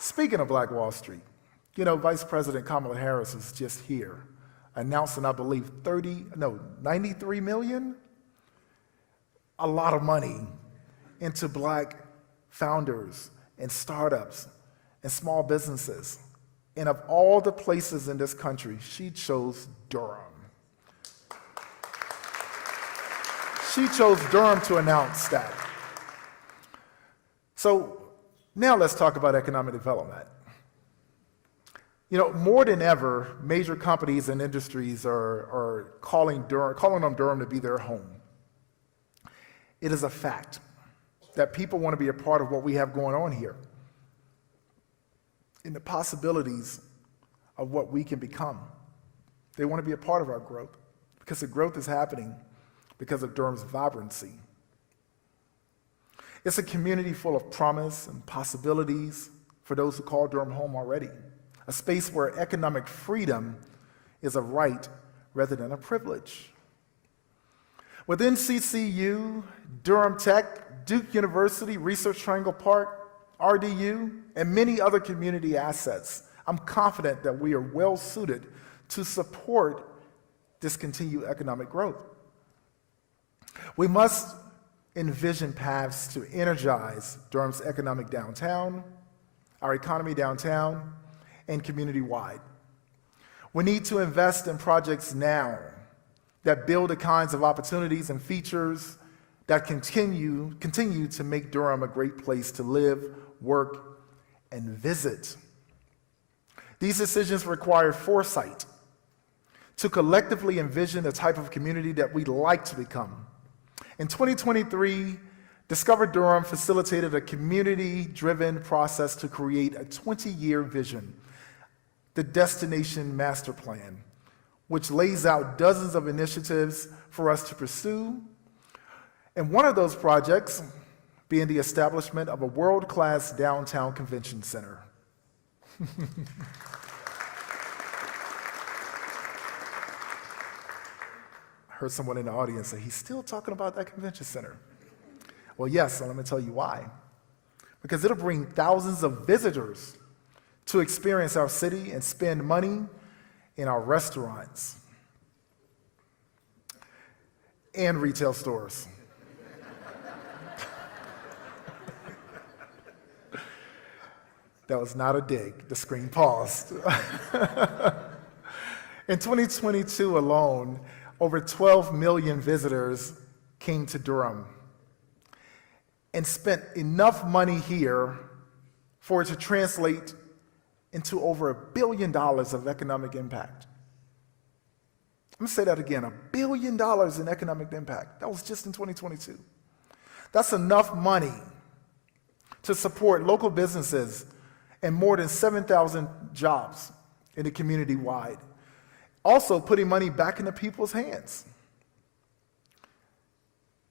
Speaking of Black Wall Street, you know, Vice President Kamala Harris was just here announcing, I believe, 93 million, a lot of money, into Black founders and startups and small businesses. And of all the places in this country, she chose Durham. She chose Durham to announce that. So now let's talk about economic development. You know, more than ever, major companies and industries are calling on Durham to be their home. It is a fact that people want to be a part of what we have going on here and the possibilities of what we can become. They want to be a part of our growth because the growth is happening because of Durham's vibrancy. It's a community full of promise and possibilities for those who call Durham home already. A space where economic freedom is a right rather than a privilege. Within CCU, Durham Tech, Duke University, Research Triangle Park, RDU, and many other community assets, I'm confident that we are well suited to support this continued economic growth. We must envision paths to energize Durham's economic downtown, our economy downtown, and community-wide. We need to invest in projects now that build the kinds of opportunities and features that continue to make Durham a great place to live, work, and visit. These decisions require foresight to collectively envision the type of community that we'd like to become. In 2023, Discover Durham facilitated a community-driven process to create a 20-year vision, the Destination Master Plan, which lays out dozens of initiatives for us to pursue. And one of those projects being the establishment of a world-class downtown convention center. I heard someone in the audience say, he's still talking about that convention center. Well, yes, and let me tell you why. Because it'll bring thousands of visitors to experience our city and spend money in our restaurants and retail stores. That was not a dig. The screen paused. In 2022 alone, over 12 million visitors came to Durham and spent enough money here for it to translate into over $1 billion of economic impact. I'm gonna say that again, $1 billion in economic impact. That was just in 2022. That's enough money to support local businesses and more than 7,000 jobs in the community wide. Also putting money back into people's hands.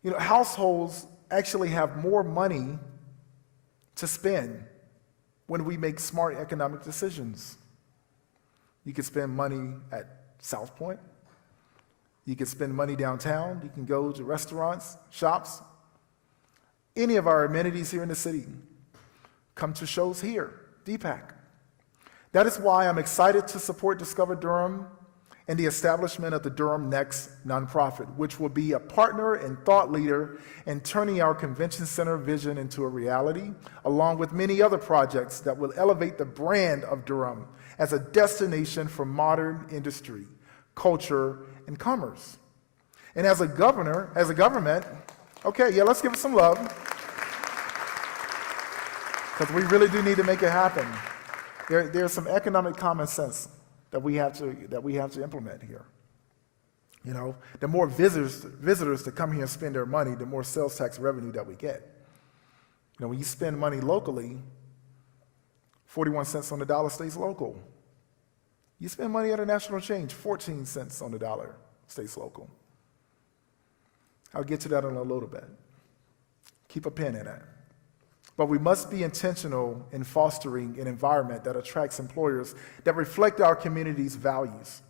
You know, households actually have more money to spend when we make smart economic decisions. You can spend money at South Point. You can spend money downtown. You can go to restaurants, shops, any of our amenities here in the city. Come to shows here, DPAC. That is why I'm excited to support Discover Durham and the establishment of the Durham Next nonprofit, which will be a partner and thought leader in turning our convention center vision into a reality, along with many other projects that will elevate the brand of Durham as a destination for modern industry, culture, and commerce. And as a government, okay, yeah, let's give it some love, because we really do need to make it happen. There's some economic common sense that we have to implement here. You know, the more visitors that come here and spend their money, the more sales tax revenue that we get. You know, when you spend money locally, 41 cents on the dollar stays local. You spend money at a national change, 14 cents on the dollar stays local. I'll get to that in a little bit. Keep a pen in it. But we must be intentional in fostering an environment that attracts employers that reflect our community's values.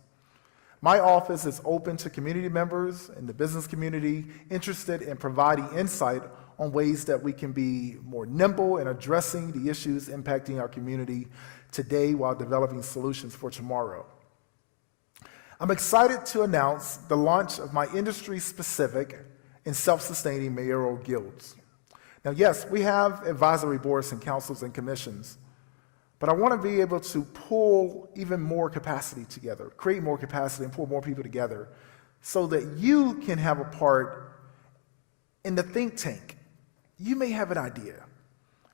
My office is open to community members and the business community interested in providing insight on ways that we can be more nimble in addressing the issues impacting our community today while developing solutions for tomorrow. I'm excited to announce the launch of my industry-specific and self-sustaining mayoral guilds. Now, yes, we have advisory boards and councils and commissions, but I want to be able to pull even more capacity together, create more capacity and pull more people together so that you can have a part in the think tank. You may have an idea,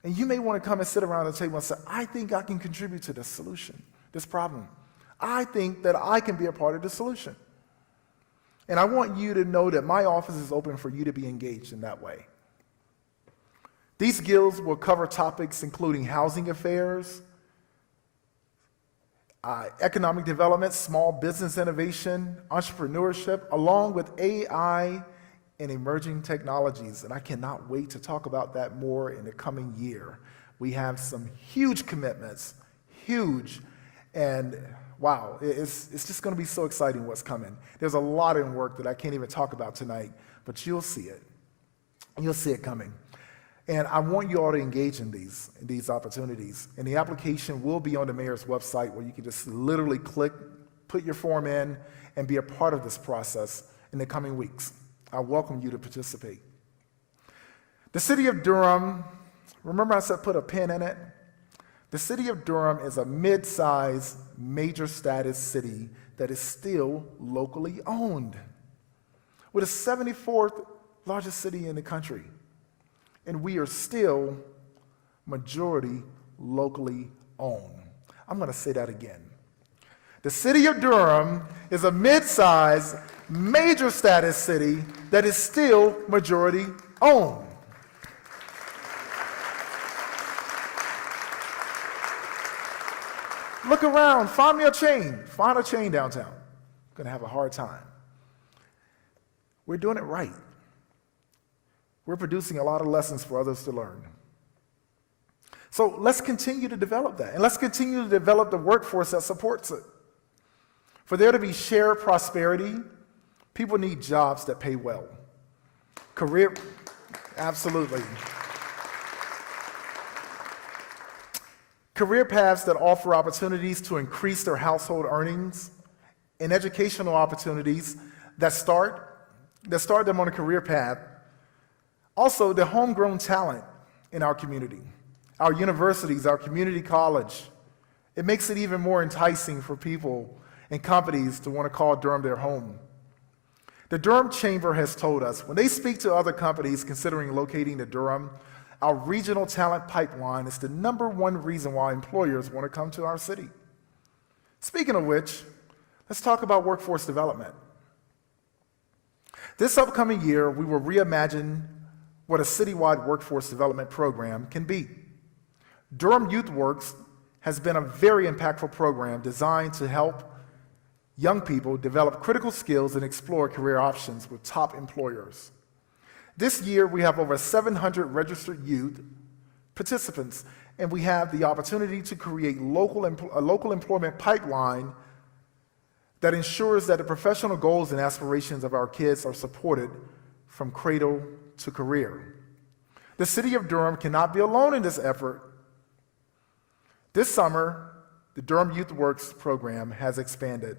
and you may want to come and sit around the table and say, I think I can contribute to this solution, this problem. I think that I can be a part of the solution. And I want you to know that my office is open for you to be engaged in that way. These guilds will cover topics including housing affairs, economic development, small business innovation, entrepreneurship, along with AI and emerging technologies. And I cannot wait to talk about that more in the coming year. We have some huge commitments, huge, and wow, it's just going to be so exciting what's coming. There's a lot in work that I can't even talk about tonight, but you'll see it. You'll see it coming. And I want you all to engage in these opportunities. And the application will be on the mayor's website where you can just literally click, put your form in, and be a part of this process in the coming weeks. I welcome you to participate. The city of Durham, remember I said put a pin in it? The city of Durham is a mid-sized, major status city that is still locally owned. We're the 74th largest city in the country, and we are still majority locally owned. I'm going to say that again. The city of Durham is a mid-sized, major status city that is still majority owned. Look around, find me a chain. Find a chain downtown. Gonna have a hard time. We're doing it right. We're producing a lot of lessons for others to learn. So let's continue to develop that, and let's continue to develop the workforce that supports it. For there to be shared prosperity, people need jobs that pay well. Absolutely. Career paths that offer opportunities to increase their household earnings, and educational opportunities that start them on a career path. Also, the homegrown talent in our community, our universities, our community college. It makes it even more enticing for people and companies to want to call Durham their home. The Durham Chamber has told us, when they speak to other companies considering locating to Durham, our regional talent pipeline is the #1 reason why employers want to come to our city. Speaking of which, let's talk about workforce development. This upcoming year, we will reimagine what a citywide workforce development program can be. Durham Youth Works has been a very impactful program designed to help young people develop critical skills and explore career options with top employers. This year, we have over 700 registered youth participants, and we have the opportunity to create a local employment pipeline that ensures that the professional goals and aspirations of our kids are supported from cradle to career. The city of Durham cannot be alone in this effort. This summer, the Durham Youth Works program has expanded.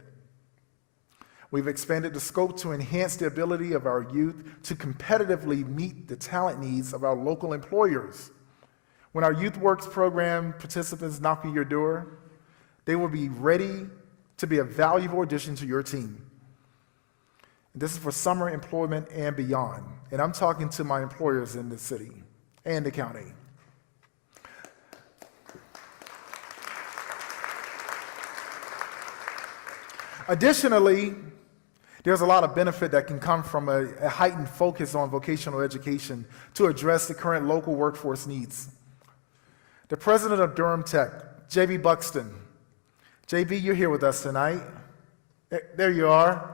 We've expanded the scope to enhance the ability of our youth to competitively meet the talent needs of our local employers. When our Youth Works program participants knock on your door, they will be ready to be a valuable addition to your team. This is for summer employment and beyond. And I'm talking to my employers in the city and the county. Additionally, there's a lot of benefit that can come from a heightened focus on vocational education to address the current local workforce needs. The president of Durham Tech, J.B. Buxton. J.B., you're here with us tonight. There you are.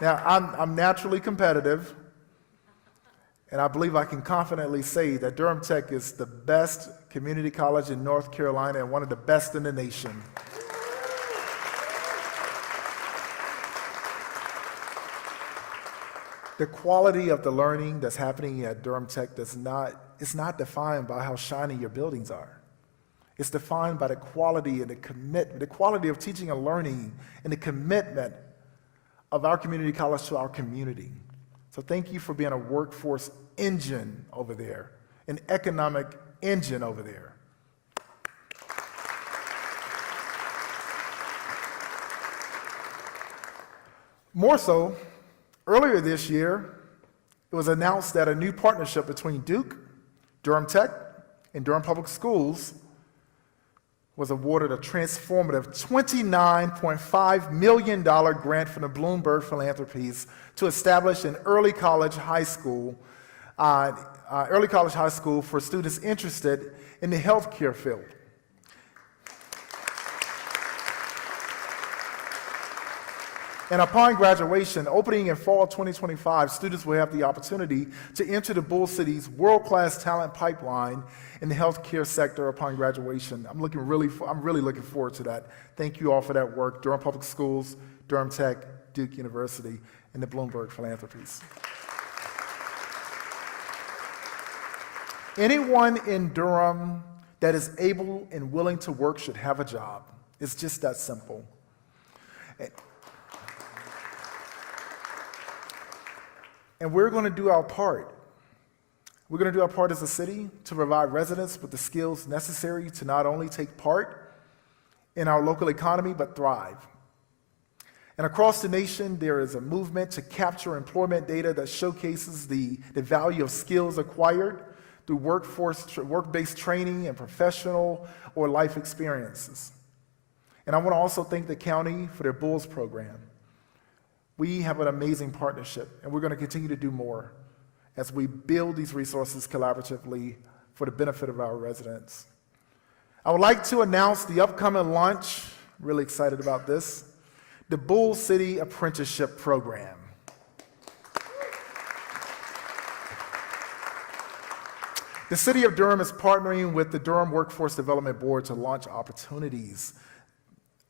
Now, I'm naturally competitive, and I believe I can confidently say that Durham Tech is the best community college in North Carolina and one of the best in the nation. The quality of the learning that's happening at Durham Tech is not defined by how shiny your buildings are. It's defined by the quality and the commitment, the quality of teaching and learning and the commitment of our community college to our community. So thank you for being a workforce engine over there, an economic engine over there. More so, earlier this year, it was announced that a new partnership between Duke, Durham Tech, and Durham Public Schools was awarded a transformative $29.5 million grant from the Bloomberg Philanthropies to establish an early college high school for students interested in the healthcare field. And upon graduation, opening in fall 2025, students will have the opportunity to enter the Bull City's world-class talent pipeline in the healthcare sector upon graduation. I'm really looking forward to that. Thank you all for that work. Durham Public Schools, Durham Tech, Duke University, and the Bloomberg Philanthropies. Anyone in Durham that is able and willing to work should have a job. It's just that simple. And we're going to do our part. We're going to do our part as a city to provide residents with the skills necessary to not only take part in our local economy, but thrive. And across the nation, there is a movement to capture employment data that showcases the value of skills acquired through work-based training and professional or life experiences. And I want to also thank the county for their Bulls program. We have an amazing partnership, and we're going to continue to do more as we build these resources collaboratively for the benefit of our residents. I would like to announce the upcoming launch, really excited about this, the Bull City Apprenticeship Program. The City of Durham is partnering with the Durham Workforce Development Board to launch opportunities,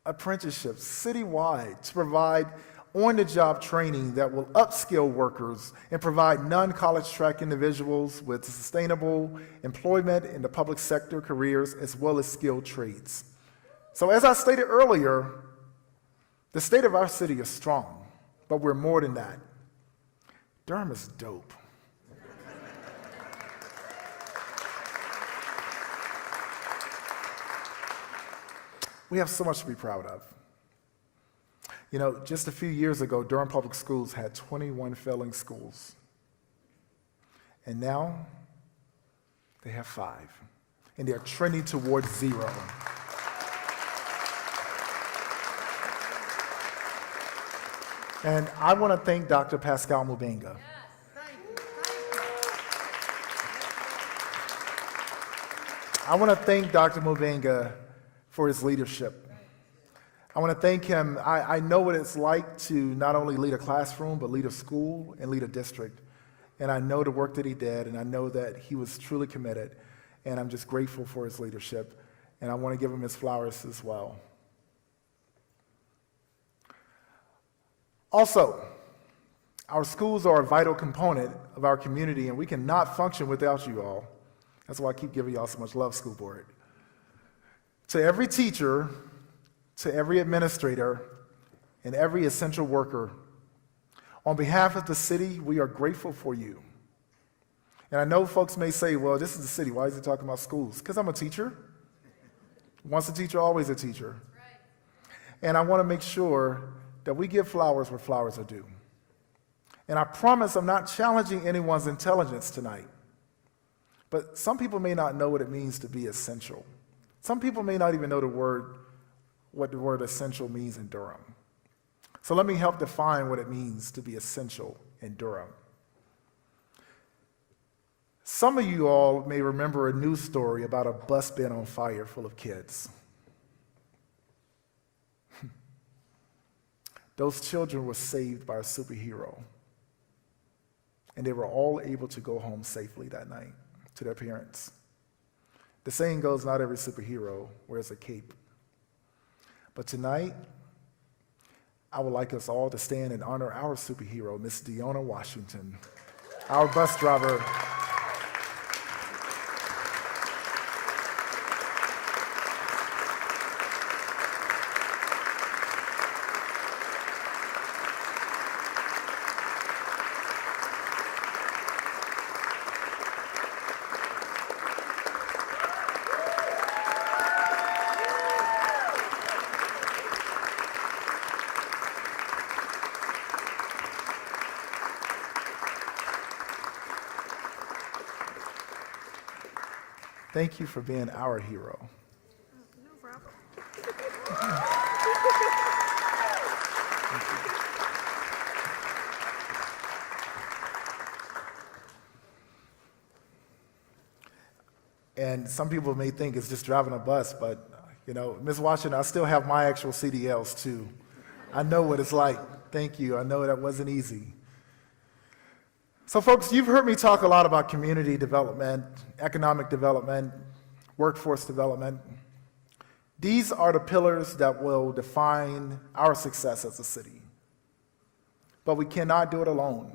apprenticeships citywide to provide on-the-job training that will upskill workers and provide non-college track individuals with sustainable employment in the public sector careers as well as skilled trades. So as I stated earlier, the state of our city is strong, but we're more than that. Durham is dope. We have so much to be proud of. You know, just a few years ago, Durham Public Schools had 21 failing schools. And now, they have 5. And they're trending towards 0. And I want to thank Dr. Pascal Mubenga. I want to thank Dr. Mubenga for his leadership. I want to thank him. I know what it's like to not only lead a classroom, but lead a school and lead a district. And I know the work that he did, and I know that he was truly committed. And I'm just grateful for his leadership. And I want to give him his flowers as well. Also, our schools are a vital component of our community, and we cannot function without you all. That's why I keep giving y'all so much love, school board. To every teacher, to every administrator, and every essential worker, on behalf of the city, we are grateful for you. And I know folks may say, well, this is the city. Why is he talking about schools? Because I'm a teacher. Once a teacher, always a teacher. Right. And I want to make sure that we give flowers where flowers are due. And I promise I'm not challenging anyone's intelligence tonight. But some people may not know what it means to be essential. Some people may not even know what the word essential means in Durham. So let me help define what it means to be essential in Durham. Some of you all may remember a news story about a bus being on fire full of kids. Those children were saved by a superhero, and they were all able to go home safely that night to their parents. The saying goes, not every superhero wears a cape. But tonight, I would like us all to stand and honor our superhero, Miss Deona Washington, our bus driver. Thank you for being our hero. No problem. And some people may think it's just driving a bus, but you know, Ms. Washington, I still have my actual CDLs too. I know what it's like. Thank you. I know that wasn't easy. So folks, you've heard me talk a lot about community development, economic development, workforce development. These are the pillars that will define our success as a city. But we cannot do it alone.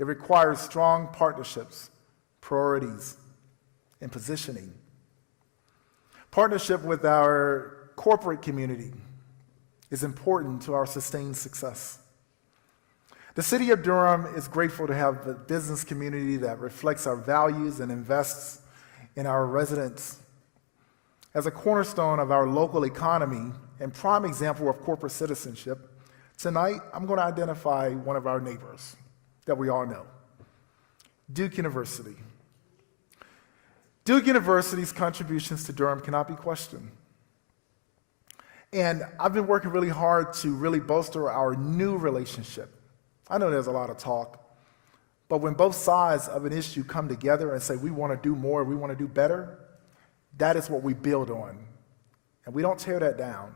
It requires strong partnerships, priorities, and positioning. Partnership with our corporate community is important to our sustained success. The city of Durham is grateful to have a business community that reflects our values and invests in our residents. As a cornerstone of our local economy and prime example of corporate citizenship, tonight I'm going to identify one of our neighbors that we all know, Duke University. Duke University's contributions to Durham cannot be questioned. And I've been working really hard to really bolster our new relationship. I know there's a lot of talk, but when both sides of an issue come together and say we want to do more, we want to do better, that is what we build on. And we don't tear that down.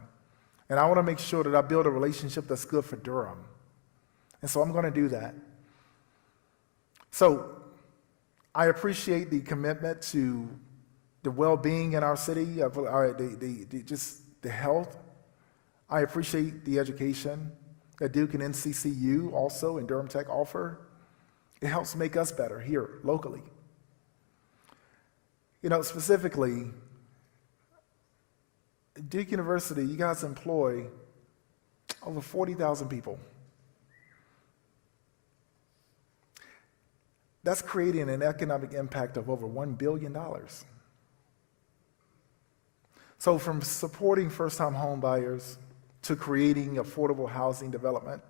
And I want to make sure that I build a relationship that's good for Durham. And so I'm going to do that. So I appreciate the commitment to the well-being in our city, of just the health. I appreciate the education that Duke and NCCU also and Durham Tech offer. It helps make us better here locally. You know, specifically, Duke University, you guys employ over 40,000 people. That's creating an economic impact of over $1 billion. So from supporting first-time home buyers to creating affordable housing development,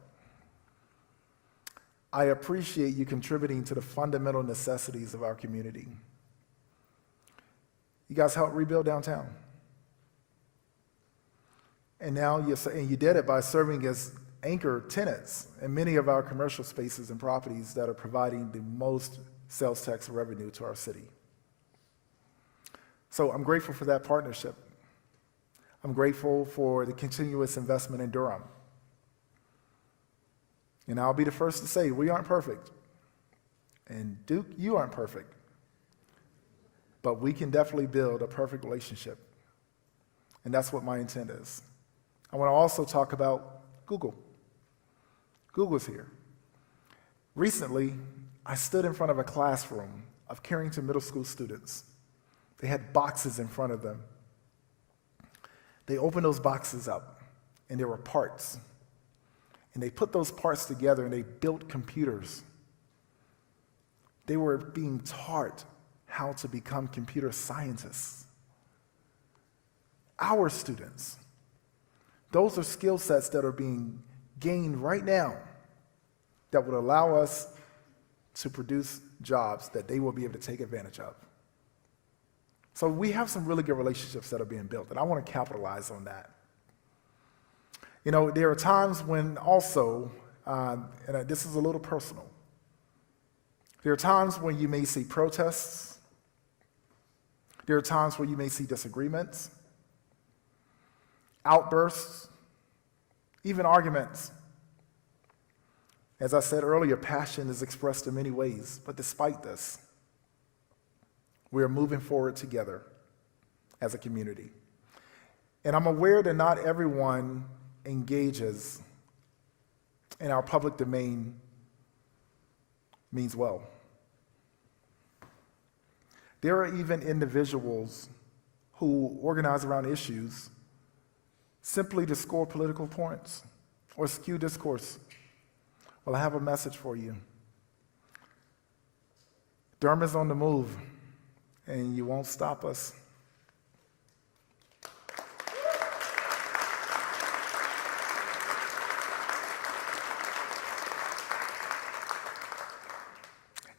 I appreciate you contributing to the fundamental necessities of our community. You guys helped rebuild downtown. And now you did it by serving as anchor tenants in many of our commercial spaces and properties that are providing the most sales tax revenue to our city. So I'm grateful for that partnership. I'm grateful for the continuous investment in Durham. And I'll be the first to say, we aren't perfect. And Duke, you aren't perfect. But we can definitely build a perfect relationship. And that's what my intent is. I want to also talk about Google. Google's here. Recently, I stood in front of a classroom of Carrington Middle School students. They had boxes in front of them. They opened those boxes up, and there were parts. And they put those parts together, and they built computers. They were being taught how to become computer scientists. Our students, those are skill sets that are being gained right now that would allow us to produce jobs that they will be able to take advantage of. So we have some really good relationships that are being built, and I want to capitalize on that. You know, there are times when also, and this is a little personal, there are times when you may see protests. There are times where you may see disagreements, outbursts, even arguments. As I said earlier, passion is expressed in many ways, but despite this, we are moving forward together as a community. And I'm aware that not everyone engages in our public domain means well. There are even individuals who organize around issues simply to score political points or skew discourse. Well, I have a message for you. Durham is on the move, and you won't stop us.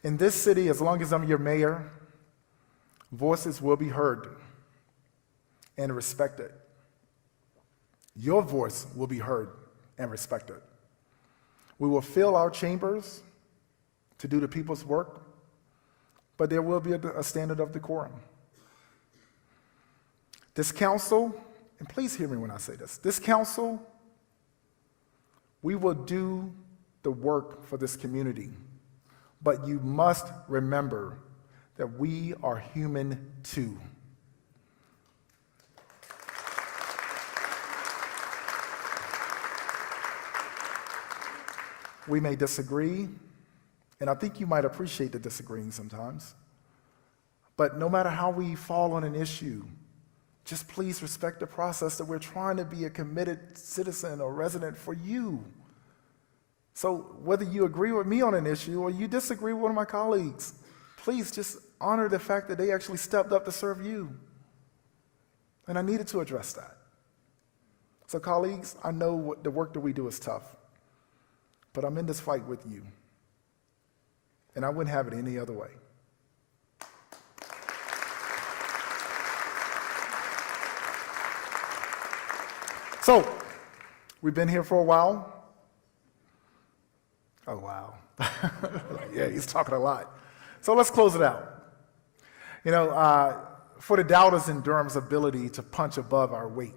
In this city, as long as I'm your mayor, voices will be heard and respected. Your voice will be heard and respected. We will fill our chambers to do the people's work, but there will be a standard of decorum. This council, and please hear me when I say this council, we will do the work for this community, but you must remember that we are human too. We may disagree, and I think you might appreciate the disagreeing sometimes. But no matter how we fall on an issue, just please respect the process that we're trying to be a committed citizen or resident for you. So whether you agree with me on an issue or you disagree with one of my colleagues, please just honor the fact that they actually stepped up to serve you. And I needed to address that. So colleagues, I know the work that we do is tough, but I'm in this fight with you. And I wouldn't have it any other way. So, we've been here for a while. Oh, wow. Yeah, he's talking a lot. So let's close it out. You know, for the doubters in Durham's ability to punch above our weight,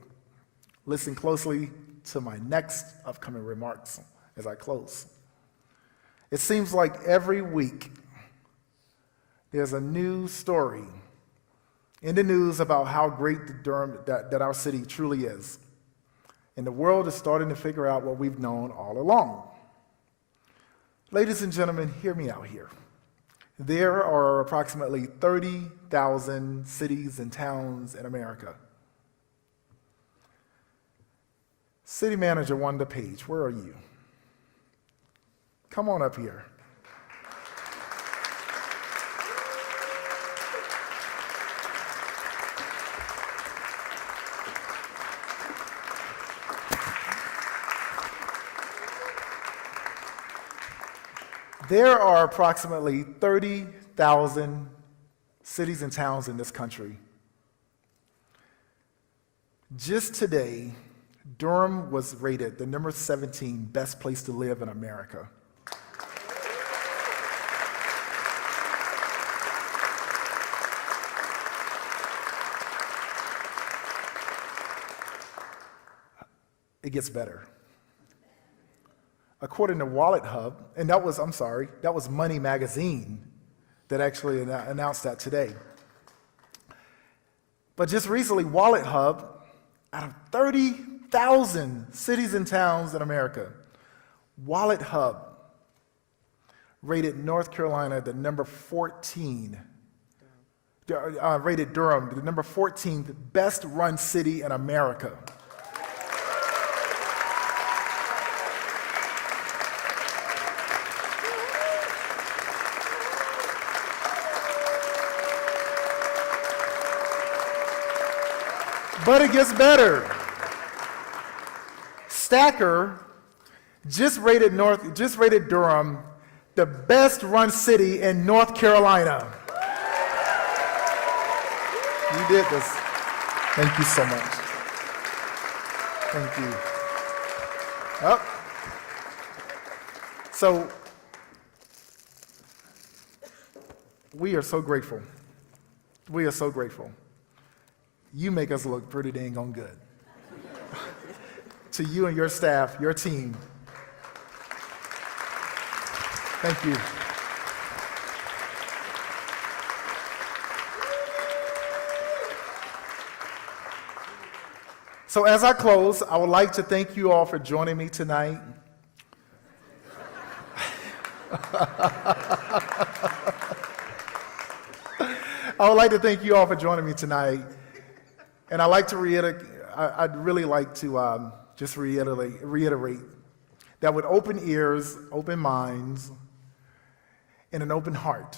listen closely to my next upcoming remarks as I close. It seems like every week there's a new story in the news about how great the Durham, that our city truly is. And the world is starting to figure out what we've known all along. Ladies and gentlemen, hear me out here. There are approximately 30,000 cities and towns in America. City Manager Wanda Page, where are you? Come on up here. There are approximately 30,000 cities and towns in this country. Just today, Durham was rated the number 17 best place to live in America. It gets better. According to Wallet Hub, and that was Money Magazine that actually announced that today. But just recently, Wallet Hub, out of 30,000 cities and towns in America, Wallet Hub rated North Carolina the number 14, rated Durham the number 14th best run city in America. But it gets better. Stacker just rated Durham the best run city in North Carolina. You did this. Thank you so much. Thank you. Oh. So, we are so grateful. We are so grateful. You make us look pretty dang on good. To you and your staff, your team, thank you. So as I close, I would like to thank you all for joining me tonight. I would like to thank you all for joining me tonight. And I'd like to I'd really like to just reiterate that with open ears, open minds, and an open heart,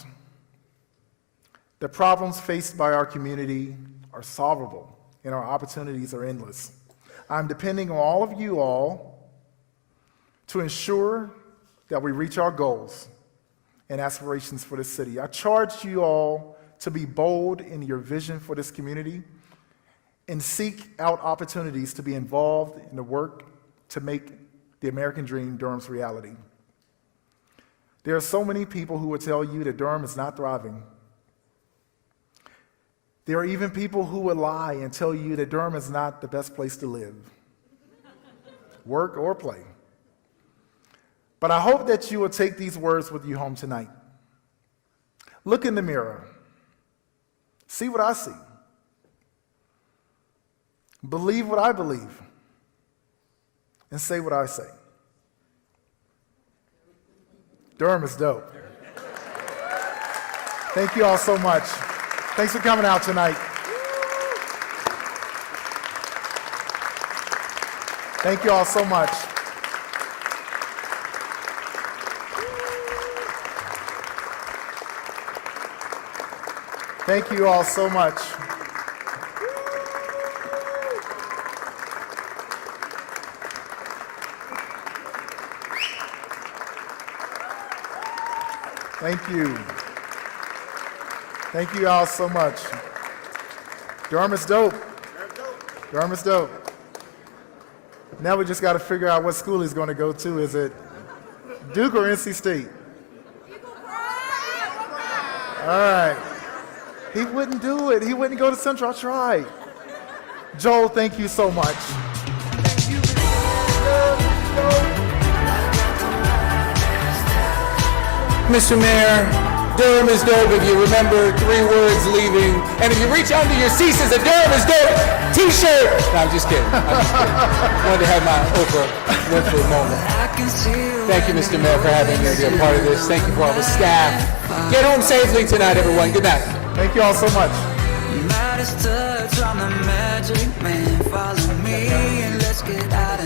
the problems faced by our community are solvable and our opportunities are endless. I'm depending on all of you all to ensure that we reach our goals and aspirations for this city. I charge you all to be bold in your vision for this community and seek out opportunities to be involved in the work to make the American dream Durham's reality. There are so many people who will tell you that Durham is not thriving. There are even people who would lie and tell you that Durham is not the best place to live, work, or play. But I hope that you will take these words with you home tonight. Look in the mirror. See what I see. Believe what I believe, and say what I say. Durham is dope. Thank you all so much. Thanks for coming out tonight. Thank you all so much. Thank you all so much. Thank you. Thank you all so much. Durham is dope. Durham is dope. Now we just got to figure out what school he's going to go to. Is it Duke or NC State? All right. He wouldn't do it. He wouldn't go to Central. I tried. Joel, thank you so much. Mr. Mayor, Durham is dope if you remember 3 words leaving. And if you reach under your seats, there's a Durham is dope t-shirt. No, I'm just kidding. Wanted to have my Oprah Winfrey moment. Thank you, Mr. Mayor, for having me be a part of this. Thank you for all the staff. Get home safely tonight, everyone. Good night. Thank you all so much.